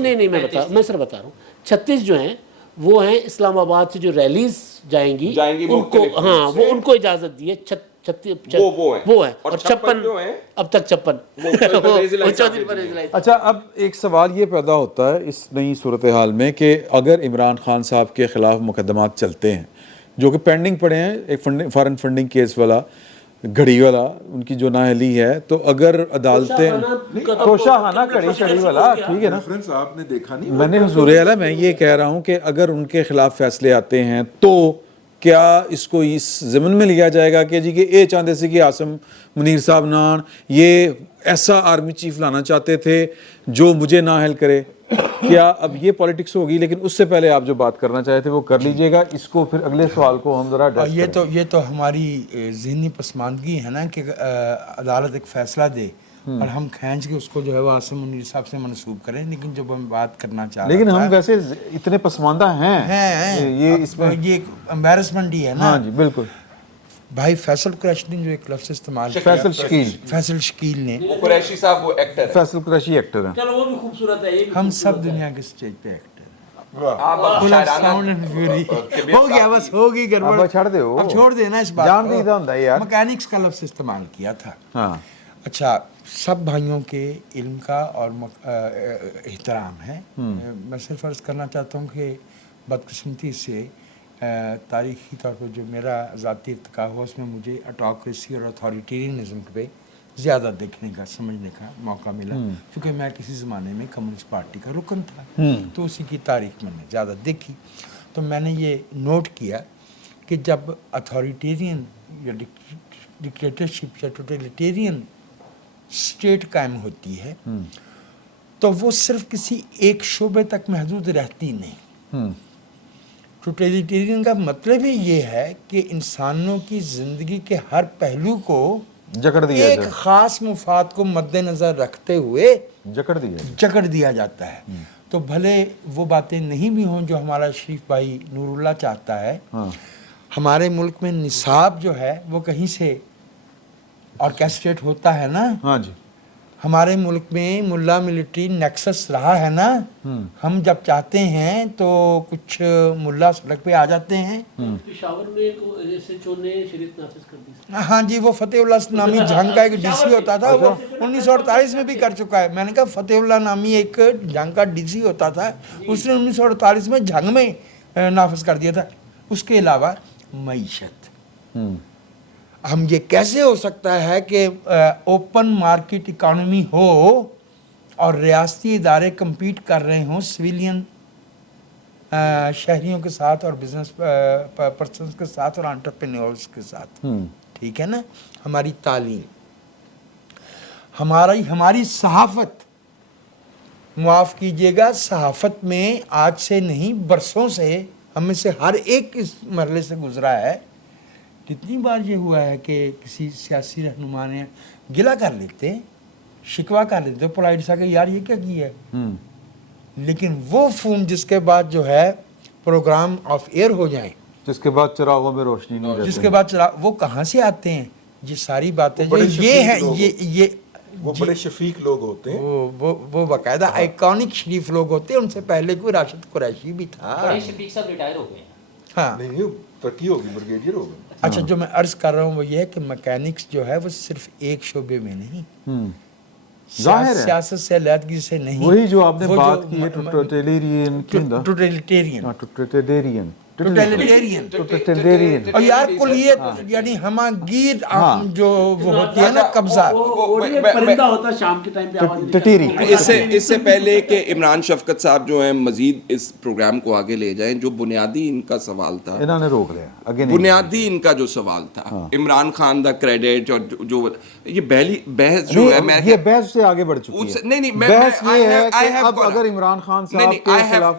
نہیں میں سر بتا رہا ہوں، 36 جو ہیں وہ ہیں اسلام آباد سے جو ریلیز جائیں گی ان کو، ہاں وہ ان کو اجازت دی ہے. 36 وہ ہیں، اور 56 اب تک 56. اچھا اب ایک سوال یہ پیدا ہوتا ہے اس نئی صورتحال میں کہ اگر عمران خان صاحب کے خلاف مقدمات چلتے ہیں جو کہ پینڈنگ پڑے ہیں، ایک فارن فنڈنگ کیس والا، گھڑی والا ان کی جو نااہلی ہے، تو اگر عدالتیں توشاہانہ گھڑی شڑی والا، ٹھیک ہے نا، ریفرنس آپ نے دیکھا نہیں؟ میں نے حضور اعلیٰ میں یہ کہہ رہا ہوں کہ اگر ان کے خلاف فیصلے آتے ہیں تو کیا اس کو اس ضمن میں لیا جائے گا کہ جی کہ اے چاہتے سے کہ عاصم منیر صاحب نان یہ ایسا آرمی چیف لانا چاہتے تھے جو مجھے نااہل کرے؟ کیا اب یہ پولیٹکس ہوگی؟ لیکن اس سے پہلے آپ جو بات کرنا چاہے تھے وہ کر لیجئے گا. اس کو پھر اگلے سوال کو ہم ذرا یہ تو ہماری ذہنی پسماندگی ہے نا کہ عدالت ایک فیصلہ دے اور ہم کھینچ کے اس کو جو ہے وہ عاصم منیر صاحب سے منسوب کریں. لیکن جب ہم بات کرنا چاہ رہے ہیں، لیکن ہم ویسے اتنے پسماندہ ہیں، یہ اس میں یہ ایک امبیرسمنٹ ہی ہے نا. ہاں جی بالکل. بھائی فیصل قریشی نے جو ایک لفظ استعمال کیا، فیصل شکیل نے، قریشی صاحب وہ ایکٹر ہے، فیصل قریشی ایکٹر ہیں. چلو وہ بھی خوبصورت ہے. ہم سب دنیا کے سٹیج پہ ایکٹر ہیں. ہو گیا بس، ہوگی گڑبڑ، اب چھڑ دے ہو، اب چھوڑ دینا اس بات جان دیدہ ہوندہ ہے یار. مکینکس کا لفظ استعمال کیا تھا. ہاں اچھا، سب بھائیوں کے علم کا اور احترام ہے. میں صرف عرض کرنا چاہتا ہوں کہ بدقسمتی سے تاریخی طور پر جو میرا ذاتی ارتقا ہوا اس میں مجھے آٹوکریسی اور اتھارٹیرینزم پہ زیادہ دیکھنے کا، سمجھنے کا موقع ملا، کیونکہ میں کسی زمانے میں کمیونسٹ پارٹی کا رکن تھا، تو اسی کی تاریخ میں نے زیادہ دیکھی. تو میں نے یہ نوٹ کیا کہ جب اتھارٹیرین یا ڈکٹیٹرشپ یا ٹوٹلیٹیرین اسٹیٹ قائم ہوتی ہے تو وہ صرف کسی ایک شعبے تک محدود رہتی نہیں. ٹوٹلیٹیرین کا مطلب ہی یہ ہے کہ انسانوں کی زندگی کے ہر پہلو کو ایک خاص مفاد کو مد نظر رکھتے ہوئے جکڑ دیا جاتا ہے. तो भले वो बातें नहीं भी हों जो हमारा शरीफ भाई नूरुल्लाह चाहता है, हमारे मुल्क में निसाब जो है वो कहीं से ऑर्केस्ट्रेट होता है ना। हाँ जी, हमारे मुल्क में मुल्ला मिलिट्री नेक्सस रहा है ना। हम जब चाहते हैं तो कुछ मुल्ला सड़क पे आ जाते हैं। पेशावर में एक SHO ने शरीयत नाफिज कर दी। हाँ जी, वो फतेहुल्लाह नामी जंग का एक DC होता था, वो 1948 में भी कर चुका है। मैंने कहा फतेहुल्लाह नामी एक जंग का DC होता था, उसने 1948 में जंग में नाफिज कर दिया था। उसके अलावा मईशत, हम ये कैसे हो सकता है कि ओपन मार्केट इकॉनमी हो और रियासती इदारे कम्पीट कर रहे हों सिविलियन शहरियों के साथ और बिजनेस पर्सन्स के साथ और एंटरप्रेन्योर्स के साथ, ठीक है ना। हमारी तालीम, हमारी सहाफ़त, माफ़ कीजिएगा, सहाफ़त में आज से नहीं बरसों से हम में से हर एक इस मरहले से गुजरा है। कितनी बार ये हुआ है कि किसी सियासी रहनुमा ने गिला कर लेते, शिकवा कर लेते पोलाइट सा कि यार ये क्या किया है, लेकिन वो फोन जिसके बाद जो है प्रोग्राम ऑफ एयर हो जाए, जिसके बाद चिरागों में रोशनी नहीं रहती, जिसके बाद वो कहाँ से आते हैं? ये सारी बातें जो ये हैं, ये वो बड़े शफीक लोग होते हैं, वो बाकायदा आइकॉनिक शरीफ लोग होते हैं। उनसे पहले कोई राशिद कुरैशी भी था। बड़े शफीक साहब रिटायर हो गए। हाँ, नहीं तरक्की होगी, ब्रिगेडियर हो गए। अच्छा, जो मैं अर्ज कर रहा हूँ वो ये है कि मैकेनिक्स जो है वो सिर्फ एक शोबे में नहीं, जाहिर है सियासत से अलहदगी से नहीं, वही जो आपने बात की है टोटलिटेरियन, टोटलिटेरियन और यार कुलियत यानी हमागीर जो वो होती है ना, कब्जा, परिंदा होता है शाम के टाइम पे आवाज टटीरी। इससे पहले कि इमरान शफकत साहब जो हैं मजीद इस प्रोग्राम को आगे ले जाएं, जो बुनियादी इनका सवाल था, इन्होंने रोक लिया आगे नहीं। बुनियादी इनका जो सवाल था इमरान खान दा क्रेडिट और जो ये बहस जो है, मैं ये बहस से आगे बढ़ चुकी है। नहीं बहस ये है कि अब अगर इमरान खान साहब के खिलाफ,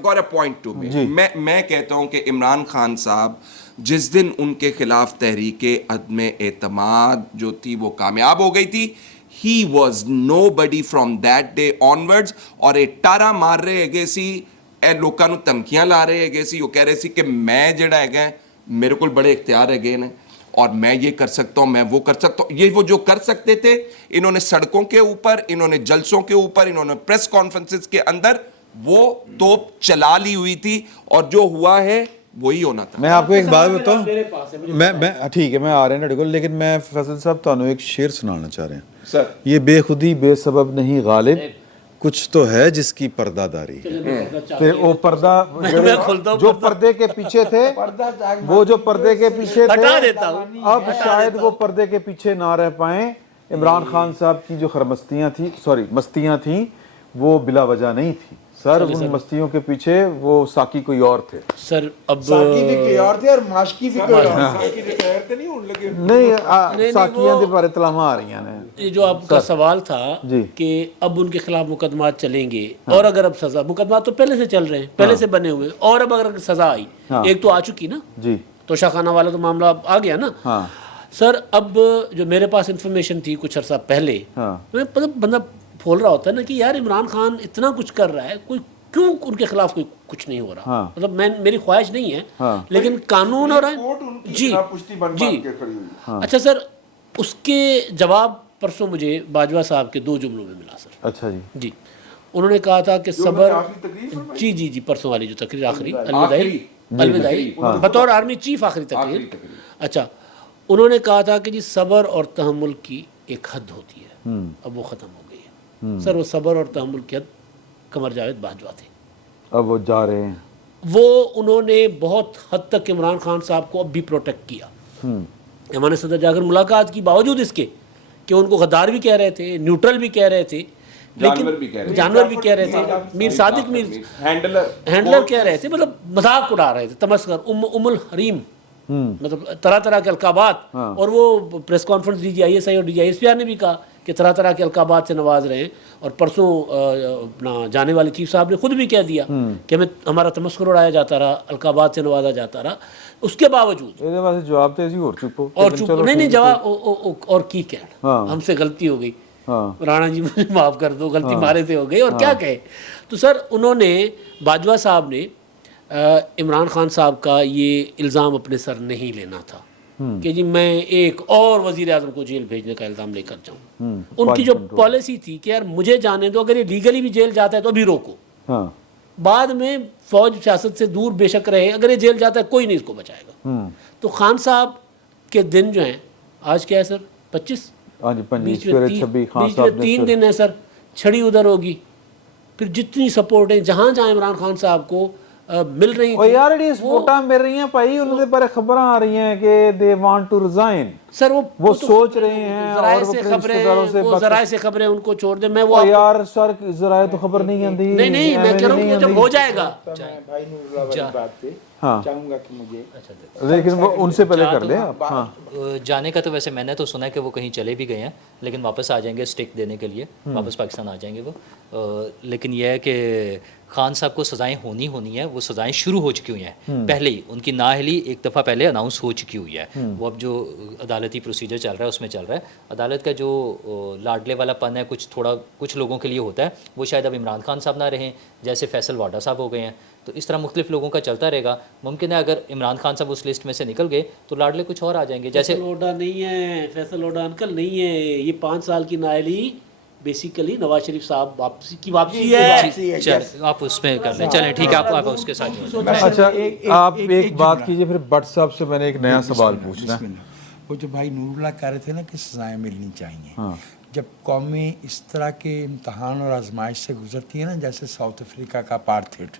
मैं कहता हूं कि इमरान खान साहब जिस दिन उनके खिलाफ तहरीके अदम एतमाद जो थी वो कामयाब हो गई थी, he was nobody from that day onwards. और ये टारा मार रहे है सी, लोगों को धमकियां ला रहे है सी, वो कह रहे सी कि मैं जड़ा है मेरे को बड़े इख्तियार है ने और मैं ये कर सकता हूं, मैं वो कर सकता हूं। ये वो जो कर सकते थे, इन्होंने सड़कों के ऊपर, इन्होंने जलसों के ऊपर, इन्होंने प्रेस कॉन्फ्रेंसेस के अंदर वो तोप चला ली हुई थी और जो हुआ है वही होना था। मैं आपको एक बात बताऊं, मैं ठीक है, मैं आ रहे हैं, लेकिन मैं फैसल साहब ਤੁਹਾਨੂੰ एक शेर सुनाना चाह रहे हैं। सर, ये बेखुदी बेसबब नहीं गालिब, कुछ तो है जिसकी पर्दादारी। तो वो पर्दा जो पर्दे के पीछे थे, वो जो पर्दे के पीछे थे, अब शायद वो पर्दे के पीछे ना रह पाए। इमरान खान साहब की जो खरमस्तियां थी, सॉरी मस्तियां थी, वो बिला वजह नहीं थी सर। उन मस्तियों के पीछे वो साकी कोई और थे सर। अब साकी भी कोई और थे और माशकी भी कोई और नहीं, साकियां दे बारे तलामा आ रही हैं। ये जो आपका सवाल था कि अब उनके खिलाफ मुकदमा चलेंगे और अगर अब सजा, मुकदमा तो पहले से चल रहे हैं, पहले से बने हुए, और अब अगर सजा आई, एक तो आ चुकी ना जी, तोशाखाना वाला तो मामला आ गया ना। सर अब जो मेरे पास इंफॉर्मेशन थी कुछ अर्सा पहले, मतलब बंदा बोल रहा होता है ना कि यार इमरान खान इतना कुछ कर रहा है, कोई क्यों उनके खिलाफ कोई कुछ नहीं हो रहा। मतलब मेरी ख्वाहिश नहीं है, लेकिन कानून और जी जी। अच्छा सर, उसके जवाब परसों मुझे बाजवा साहब के 2 जुमलों में मिला सर। अच्छा जी जी, उन्होंने कहा था कि सबर, जी जी जी, परसों वाली जो तकरीर आखिरी अलविदाई बतौर आर्मी चीफ आखिरी तकरीर। अच्छा, उन्होंने कहा था कि जी सबर और तहम्मुल की एक हद होती है, अब वो ख़त्म हो गई है। सर वो सबर और तहम्मुल की हद कमर जावेद बाजवा थे, अब वो जा रहे हैं। वो उन्होंने बहुत हद तक इमरान खान साहब को अब भी प्रोटेक्ट किया। हमारे सदर जाकर मुलाकात की, बावजूद इसके कि उनको गद्दार भी कह रहे थे, न्यूट्रल भी कह रहे थे, लेकिन जानवर भी कह रहे थे, मीर सादिक मीर हैंडलर कह रहे थे, मतलब मजाक उड़ा रहे थे, तमस्कर उमुल हरीम, मतलब तरह तरह के अलकाबात। और वो प्रेस कॉन्फ्रेंस DGISI और DGISPR ने भी कहा कि तरह तरह के अलकाबात से नवाज रहे हैं। और परसों अपना जाने वाले चीफ साहब ने खुद भी कह दिया कि हमें हमारा तमस्कुर उड़ाया जाता रहा, अलकाबात से नवाजा जाता रहा। उसके बावजूद जवाब तो ऐसी और चुप नहीं जवाब और की क्या, हमसे गलती हो गई। राणा जी मुझे माफ़ कर दो, गलती मारे से हो गई, और क्या कहे। तो सर उन्होंने, बाजवा साहब ने इमरान खान साहब का ये इल्ज़ाम अपने सर नहीं लेना था कि जी मैं एक और वज़ीर आज़म को जेल भेजने का इल्ज़ाम लेकर जाऊँ। उनकी जो पॉलिसी थी कि यार मुझे जाने दो, अगर ये लीगली भी जेल जाता है तो अभी रोको, बाद में फौज सियासत से दूर बेशक रहे, अगर ये जेल जाता है कोई नहीं इसको बचाएगा। तो खान साहब के दिन जो हैं, आज क्या है सर 25, बीच में 3 दिन है सर, छड़ी उधर होगी, फिर जितनी सपोर्ट है जहाँ जहाँ इमरान खान साहब को मिल रही थी, यार ये सपोर्टां मिल रही हैं भाई, उनके बारे खबरें आ रही हैं कि they want to resign sir, वो सोच रहे हैं, और वो ज़राए से खबरें उनको छोड़ दे। मैं वो यार सर ज़राए तो खबर नहीं आती। नहीं मैं कह रहा हूँ वो जब हो जाएगा, भाई नूरुल्लाह वाली बात पे चाहूंगा कि मुझे, लेकिन वो उनसे पहले कर ले आप। जाने का तो वैसे मैंने तो सुना है कि वो कहीं चले भी गए हैं, लेकिन वापस आ जाएंगे स्टिक देने के लिए, वापस पाकिस्तान आ जाएंगे वो। लेकिन यह है कि खान साहब को सज़ाएं होनी है, वो सज़ाएं शुरू हो चुकी हुई हैं पहले ही, उनकी नाअहली एक दफ़ा पहले अनाउंस हो चुकी हुई है। वो अब जो अदालती प्रोसीजर चल रहा है उसमें चल रहा है। अदालत का जो लाडले वाला पन है कुछ लोगों के लिए होता है, वो शायद अब इमरान खान साहब ना रहें, जैसे फैसल वाडा साहब हो गए हैं। तो इस तरह मुख्तलिफ लोगों का चलता रहेगा। मुमकिन है अगर इमरान खान साहब उस लिस्ट में से निकल गए तो लाडले कुछ और आ जाएंगे। जैसे फैसल ओडा नहीं है, फैसल ओडा अंकल नहीं है, ये 5 साल की नाअहली बेसिकली नवाज शरीफ साहब वापसी है। चल आप उसमें कर लें, चलें ठीक है, आप उसके साथ। अच्छा आप एक बात कीजिए, फिर भट्ट साहब से मैंने एक नया सवाल पूछना है। वो जो भाई नूरुल्लाह कह रहे थे ना कि सजाएं मिलनी चाहिए, जब कौमें इस तरह के इम्तहान और आजमाइश से गुजरती है ना, जैसे साउथ अफ्रीका का अपार्थाइड,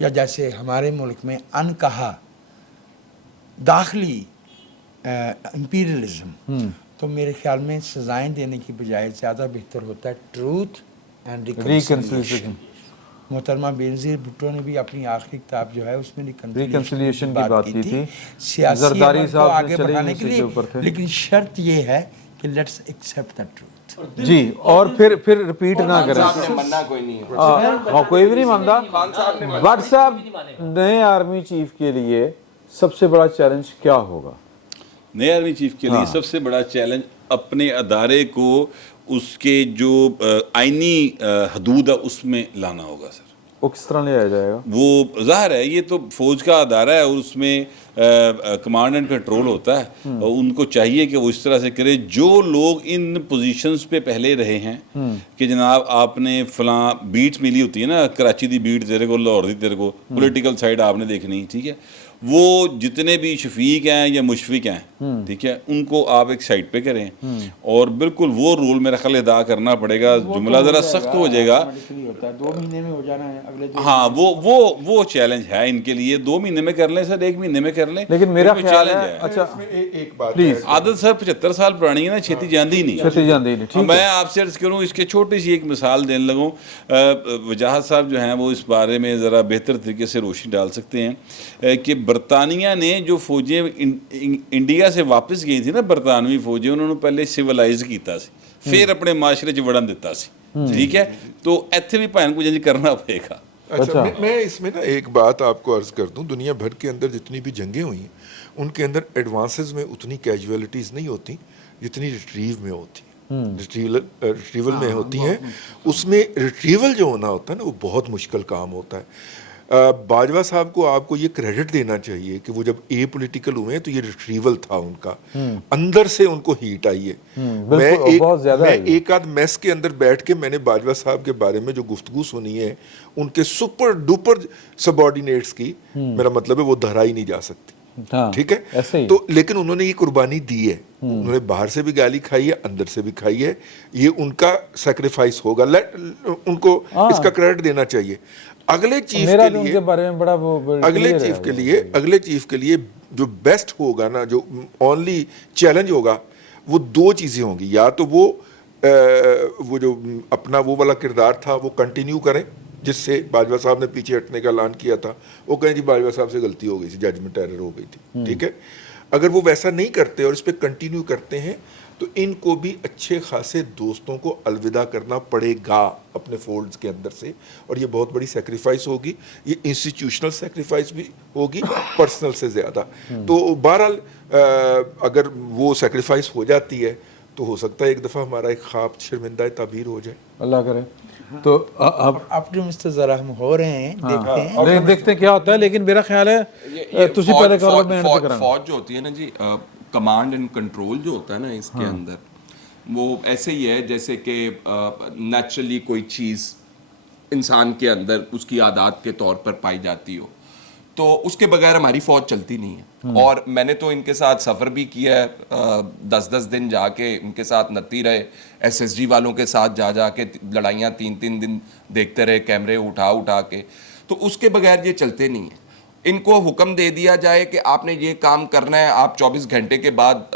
या जैसे हमारे मुल्क में अनकहा दाखिली इंपीरियलिज्म, तो मेरे ख्याल में सजाएं देने की बजाय ज़्यादा बेहतर होता है ट्रूथ एंड रिकन्सिलिएशन। मोहतरमा बेनज़ीर भुट्टो ने भी अपनी आखिरी किताब जो है उसमें रिकन्सिलिएशन की बात की थी, सियासी जरदारी साहब आगे बढ़ाने के लिए, लेकिन शर्त ये है कि लेट्स एक्सेप्ट द ट्रूथ। जी, और फिर रिपीट ना करें। मन्ना कोई नहीं है, कोई भी नहीं मानता। भट्ट साहब, नए आर्मी चीफ के लिए सबसे बड़ा चैलेंज क्या होगा? नए आर्मी चीफ के लिए सबसे बड़ा चैलेंज अपने अदारे को उसके जो आईनी हदूद है उसमें लाना होगा सर। वो किस तरह ले आया जाएगा? वो ज़ाहिर है ये तो फौज का अदारा है और उसमें कमांड एंड कंट्रोल होता है, और उनको चाहिए कि वो इस तरह से करे। जो लोग इन पोजीशंस पे पहले रहे हैं कि जनाब आपने फलां बीट मिली होती है ना, कराची दी बीट तेरे को, लाहौर दी तेरे को, पॉलिटिकल साइड आपने देखनी, ठीक है, वो जितने भी शफीक हैं या मुशफिक हैं, ठीक है, उनको आप एक साइड पे करें, और बिल्कुल वो रोल मेरा ख्याल अदा करना पड़ेगा। जुमला ज़रा सख्त हो जाएगा, 2 महीने में हो जाना है अगले। हाँ वो चैलेंज है इनके लिए। 2 महीने में कर लें सर, 1 महीने में कर लें, लेकिन मेरा ख्याल है, अच्छा एक बात प्लीज, आदत सर 75 साल पुरानी है ना, छेती जानती नहीं। मैं आपसे अर्ज करूँ, इसके छोटी सी एक मिसाल देने लगूँ, वजाहत साहब जो हैं वो इस बारे में ज़रा बेहतर तरीके से रोशनी डाल सकते हैं कि बरतानिया ने जो फौजें इंडिया से वापस गई थी ना, बरतानवी फौजें, उन्होंने पहले सिविलाइज किया सी, फिर अपने माशरे च वड़न दिता सी, ठीक है, तो इत्थे भी भैन को जंज करना पड़ेगा। अच्छा मैं इसमें ना एक बात आपको अर्ज कर दूं, दुनिया भर के अंदर जितनी भी जंगें हुई हैं उनके अंदर एडवांसेस में उतनी कैजुअलिटीज़ नहीं होती जितनी रिट्रीव में होती, रिट्रीवल में होती हैं। उसमें रिट्रीवल जो होना होता है ना, वो बहुत मुश्किल काम होता है। बाजवा साहब को आपको ये क्रेडिट देना चाहिए कि वो जब पॉलिटिकल हुए तो ये रिट्रीवल था उनका, अंदर से उनको हीट आई है। मैं एक आध मैस के अंदर बैठ के मैंने बाजवा साहब के बारे में जो गुफ्तगू सुनी है, उनके सुपर डुपर सबॉर्डिनेट्स की, मेरा मतलब है वो दोहरा ही नहीं जा सकती, ठीक है। तो लेकिन उन्होंने ये कुर्बानी दी है, उन्होंने बाहर से भी गाली खाई है, अंदर से भी खाई है, ये उनका सैक्रिफाइस होगा, उनको इसका क्रेडिट देना चाहिए। अगले चीफ के लिए उनके बारे में बड़ा अगले चीफ के लिए जो बेस्ट होगा ना, जो ओनली चैलेंज होगा, वो 2 चीजें होंगी। या तो वो जो अपना वो वाला किरदार था वो कंटिन्यू करें, जिससे बाजवा साहब ने पीछे हटने का ऐलान किया था, वो कहें जी बाजवा साहब से गलती हो गई थी, जजमेंट एरर हो गई थी, ठीक है। अगर वो वैसा नहीं करते और इस पर कंटिन्यू करते हैं तो इनको भी अच्छे खासे दोस्तों को अलविदा करना पड़ेगा अपने फोल्ड्स के अंदर से, और ये बहुत बड़ी सेक्रीफाइस होगी, ये इंस्टीट्यूशनल सेक्रीफाइस भी होगी पर्सनल से ज़्यादा। तो बहरहाल अगर वो सेक्रीफाइस हो जाती है तो हो सकता है एक दफ़ा हमारा एक ख्वाब शर्मिंदा ताबीर हो जाए। अल्लाह करे। तो अब ऑप्टिमिस्ट जरा हम हो रहे हैं, देखते हैं। देखते हैं क्या होता है, लेकिन मेरा ख्याल है तुसी पहले करो, मैं एंड पे करांगा। फौज जो होती है ना जी, कमांड एंड कंट्रोल जो होता है ना इसके अंदर, वो ऐसे ही है जैसे कि नेचुरली कोई चीज़ इंसान के अंदर उसकी आदत के तौर पर पाई जाती हो, तो उसके बगैर हमारी फौज चलती नहीं है। और मैंने तो इनके साथ सफ़र भी किया है, 10-10 दिन जाके इनके साथ नती रहे, SSG वालों के साथ जा के लड़ाइयाँ 3-3 दिन देखते रहे, कैमरे उठा उठा के, तो उसके बगैर ये चलते नहीं हैं। इनको हुक्म दे दिया जाए कि आपने ये काम करना है, आप 24 घंटे के बाद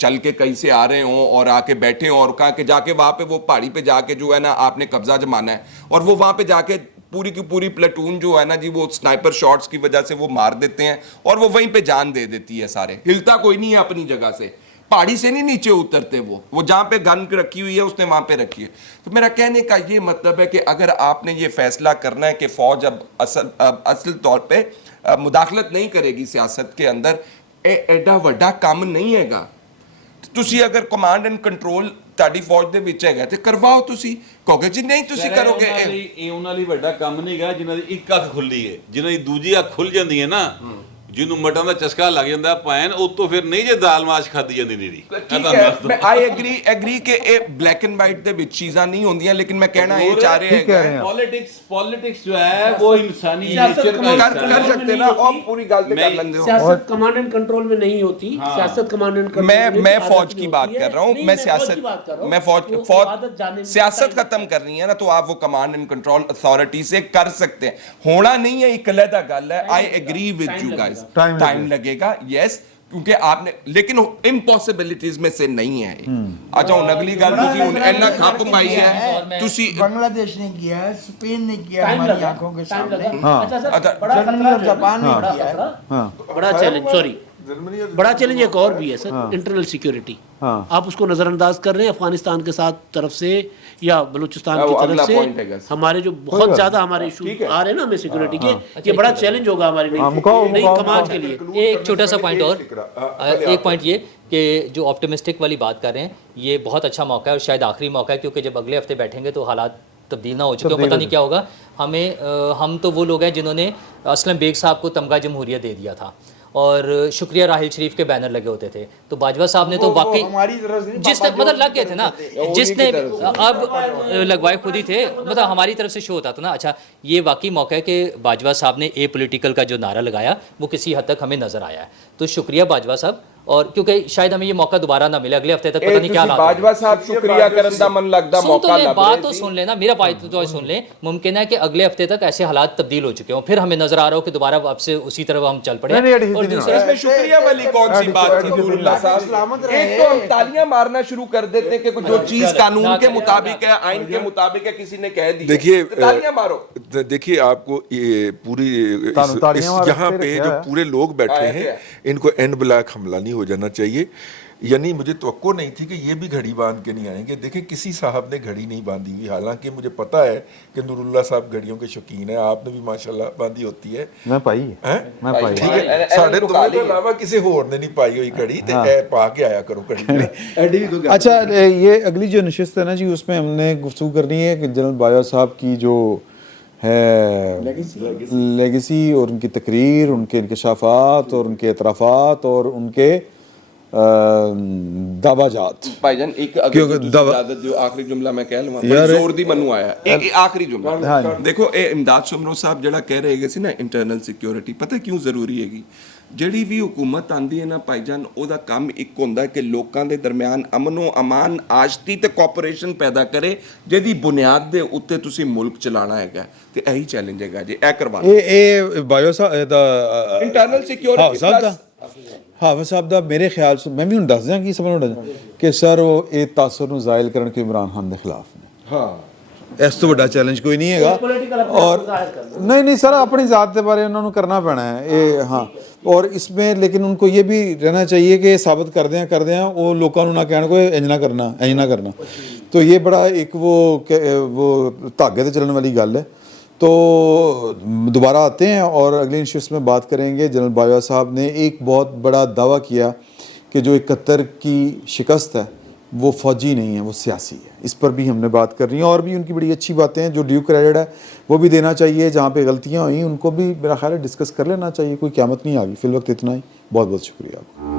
चल के कहीं से आ रहे हों और आके बैठे हों और कहा कि जाके वहाँ पे वो पहाड़ी पे जाके जो है ना आपने कब्जा जमाना है, और वो वहाँ पे जाके पूरी की पूरी प्लेटून जो है ना जी, वो स्नाइपर शॉट्स की वजह से वो मार देते हैं और वो वहीं पे जान दे देती है। सारे हिलता कोई नहीं है अपनी जगह से, पहाड़ी से नहीं नीचे उतरते, वो जहाँ पे गन रखी हुई है उसने वहाँ पे रखी है। तो मेरा कहने का ये मतलब है कि अगर आपने ये फैसला करना है कि फौज अब असल तौर पे मुदाखलत नहीं करेगी सियासत के अंदर, एडा वड्डा काम नहीं हैगा। ਤੁਸੀਂ ਅਗਰ ਕਮਾਂਡ ਐਂਡ ਕੰਟਰੋਲ ਤੁਹਾਡੀ ਫੌਜ ਦੇ ਵਿੱਚ ਹੈਗਾ ਤੇ ਕਰਵਾਓ ਤੁਸੀਂ, ਕਹੋਗੇ ਜੀ ਨਹੀਂ ਤੁਸੀਂ ਕਰੋਗੇ। ਇਹ ਉਹਨਾਂ ਲਈ ਵੱਡਾ ਕੰਮ ਨਹੀਂਗਾ ਜਿਨ੍ਹਾਂ ਦੀ ਇੱਕ ਅੱਖ ਖੁੱਲੀ ਹੈ, ਜਿਨ੍ਹਾਂ ਦੀ ਦੂਜੀ ਅੱਖ ਖੁੱਲ ਜਾਂਦੀ ਹੈ ਨਾ, ਜਿਹਨੂੰ ਮਟਾਂ ਦਾ ਚਸਕਾ ਲੱਗ ਜਾਂਦਾ ਪੈਨ, ਉਤੋਂ ਫਿਰ ਨਹੀਂ ਜੇ ਦਾਲ ਮਾਸ਼ ਖਾਦੀ ਜਾਂਦੀ ਨੀਰੀ। ਠੀਕ ਹੈ, ਮੈਂ ਆਈ ਐਗਰੀ ਕਿ ਇਹ ਬਲੈਕ ਐਂਡ ਵਾਈਟ ਦੇ ਵਿੱਚ ਚੀਜ਼ਾਂ ਨਹੀਂ ਹੁੰਦੀਆਂ, ਲੇਕਿਨ ਮੈਂ ਕਹਿਣਾ ਇਹ ਚਾਹ ਰਿਹਾ ਹੈ पॉलिटिक्स जो है वो इंसानी नेचर का कर सकते ना, और पूरी गल पे कर लेंगे। सियासत कमांड एंड कंट्रोल में नहीं होती, सियासत कमांड एंड कंट्रोल मैं फौज की बात कर रहा हूँ, मैं सियासत, मैं फौज सियासत खत्म करनी है ना, तो आप वो कमांड एंड कंट्रोल अथॉरिटी से कर सकते हैं। होना नहीं है एक अलग गल है, I agree with you guys, time लगेगा, यस, क्योंकि आपने, लेकिन इम्पॉसिबिलिटीज में से नहीं है। अच्छा हूं अगली गल, तुसी हुन इन्ना खप पाई है, तुसी बांग्लादेश ने किया है, स्पेन ने किया हमारी आंखों के सामने, अच्छा सर, बड़ा जर्मनी और जापान ने किया है। बड़ा चैलेंज, सॉरी, बड़ा चैलेंज एक और भी है सर, इंटरनल सिक्योरिटी। आप उसको नजरअंदाज कर रहे हैं अफगानिस्तान के साथ तरफ से या बलूचिस्तान की तरफ से, हमारे जो बहुत ज्यादा हमारे इशू आ रहे हैं ना हमें सिक्योरिटी के, ये बड़ा चैलेंज होगा हमारी नई कमांड के लिए। एक छोटा सा पॉइंट और, एक पॉइंट ये कि जो ऑप्टिमिस्टिक वाली बात कर रहे हैं, ये बहुत अच्छा मौका है और शायद आखिरी मौका है, क्योंकि जब अगले हफ्ते बैठेंगे तो हालात तब्दील ना हो चुके, पता नहीं क्या होगा। हम तो वो लोग हैं जिन्होंने असलम बेग साहब को तमगा जमहूरियत दे दिया था और शुक्रिया राहिल शरीफ के बैनर लगे होते थे, तो बाजवा साहब ने तो वाकई जिसने मतलब लग गए थे ना, जिसने अब लगवाए खुद ही थे, मतलब हमारी तरफ से शो होता था ना। अच्छा, ये वाकई मौका है कि बाजवा साहब ने ए पॉलिटिकल का जो नारा लगाया वो किसी हद तक हमें नजर आया है, तो शुक्रिया बाजवा साहब। और क्योंकि शायद हमें ये मौका दोबारा ना मिले अगले हफ्ते तक, पता नहीं क्या हालात बाजवा साहब शुक्रिया करन दा मन लगदा मौका लग बात तो सुन लेना, मेरा बात तो सुन ले। मुमकिन है कि अगले हफ्ते तक ऐसे हालात तब्दील हो चुके हों, फिर हमें नजर आ रहा हो कि दोबारा आपसे उसी तरफ हम चल पड़े। और दूसरा इसमें शुक्रिया वाली कौन सी बात थी नूरुल्लाह साहब? एक तो हम तालियां मारना शुरू कर देते हैं कि जो चीज कानून के मुताबिक है, आइन के मुताबिक है, किसी ने कह दी, देखिए तालियां मारो। देखिए आपको ये पूरी यहाँ पे जो पूरे लोग बैठे हैं, इनको एंड ब्लैक हमला नहीं हो जाना चाहिए। यानी मुझे तवक्को नहीं थी कि ये भी घड़ी बांध के नहीं आएंगे। देखिए किसी साहब ने घड़ी नहीं बांधी हुई, हालांकि मुझे पता है कि नूरुल्लाह साहब घड़ियों के शौकीन है, आपने भी माशाल्लाह बांधी होती है। मैं पाई है, मैं पाई, ठीक है, साढ़े तो अलावा किसी होर ने नहीं पाई हुई घड़ी, तो ऐ पा के आया करो घड़ी। अच्छा, ये अगली जो नशिस्त है ना जी, उसमें हमने गुफ्तगू करनी है कि जनरल बाजवा साहब की जो है लेगेसी और उनकी तकरीर, उनके इंकशाफात और उनके एतराफ़ात और उनके दावाजात। भाईजान एक इजाजत जो आखिरी जुमला मैं कह लवां, जोर दी मनु आया एक आखिरी जुमला। देखो ए इमदाद सुमरो साहब जड़ा कह रहे सी ना इंटरनल सिक्योरिटी, पता क्यों ਜ਼ਰੂਰੀ ਹੈਗੀ? ਜਿਹੜੀ ਵੀ हुकूमत ਆਂਦੀ ਹੈ ਨਾ ਭਾਈਜਾਨ, ਉਹਦਾ ਕੰਮ ਇੱਕ ਹੁੰਦਾ ਕਿ ਲੋਕਾਂ ਦੇ ਦਰਮਿਆਨ ਅਮਨੋ ਅਮਾਨ, ਆਸ਼ਤੀ ਤੇ ਕੋਆਪਰੇਸ਼ਨ ਪੈਦਾ ਕਰੇ, ਜਿਹਦੀ ਬੁਨਿਆਦ ਦੇ ਉੱਤੇ ਤੁਸੀਂ ਮੁਲਕ ਚਲਾਣਾ ਹੈਗਾ, ਤੇ ਇਹੀ ਚੈਲੰਜ ਹੈਗਾ ਜੀ, ਇਹ ਕਰਵਾਉਣਾ। ਇਹ ਬਾਜਵਾ ਸਾਹਿਬ ਦਾ ਇੰਟਰਨਲ ਸਿਕਿਉਰਿਟੀ ਹਾਫਿਜ਼ ਸਾਹਿਬ ਦਾ ਮੇਰੇ ਖਿਆਲ ਚ, ਮੈਂ ਵੀ ਹੁਣ ਦੱਸ ਦਿਆਂ ਕੀ ਸਮਝ ਕਿ ਸਰ ਉਹ ਇਹ ਤਾਸਰ ਨੂੰ ਜ਼ਾਇਲ ਕਰਨ ਕਿ ਇਮਰਾਨ ਖਾਨ ਦੇ ਖਿਲਾਫ ਨੇ। ਹਾਂ, ਇਸ ਤੋਂ ਵੱਡਾ ਚੈਲੰਜ ਕੋਈ ਨਹੀਂ ਹੈਗਾ। और नहीं सर, अपनी ज़ात के बारे में उन्होंने करना पैना है ये। हाँ, और इसमें लेकिन उनको ये भी रहना चाहिए कि साबित कर दें वो लोगों को ना कहना कोई इंज ना करना। तो ये बड़ा एक वो धागे से चलने वाली गल है। तो दोबारा आते हैं और अगली नशिस्त में बात करेंगे। जनरल बाजवा साहब ने एक बहुत बड़ा दावा किया कि जो 71 की शिकस्त है وہ فوجی نہیں ہے، وہ سیاسی ہے. اس پر بھی ہم نے بات کر رہی ہیں، اور بھی ان کی بڑی اچھی باتیں ہیں. جو ڈیو کریڈٹ ہے وہ بھی دینا چاہیے، جہاں پہ غلطیاں ہوئیں ان کو بھی میرا خیال ہے ڈسکس کر لینا چاہیے. کوئی قیامت نہیں آ گئی. فی الوقت اتنا ہی. بہت بہت شکریہ آپ کا.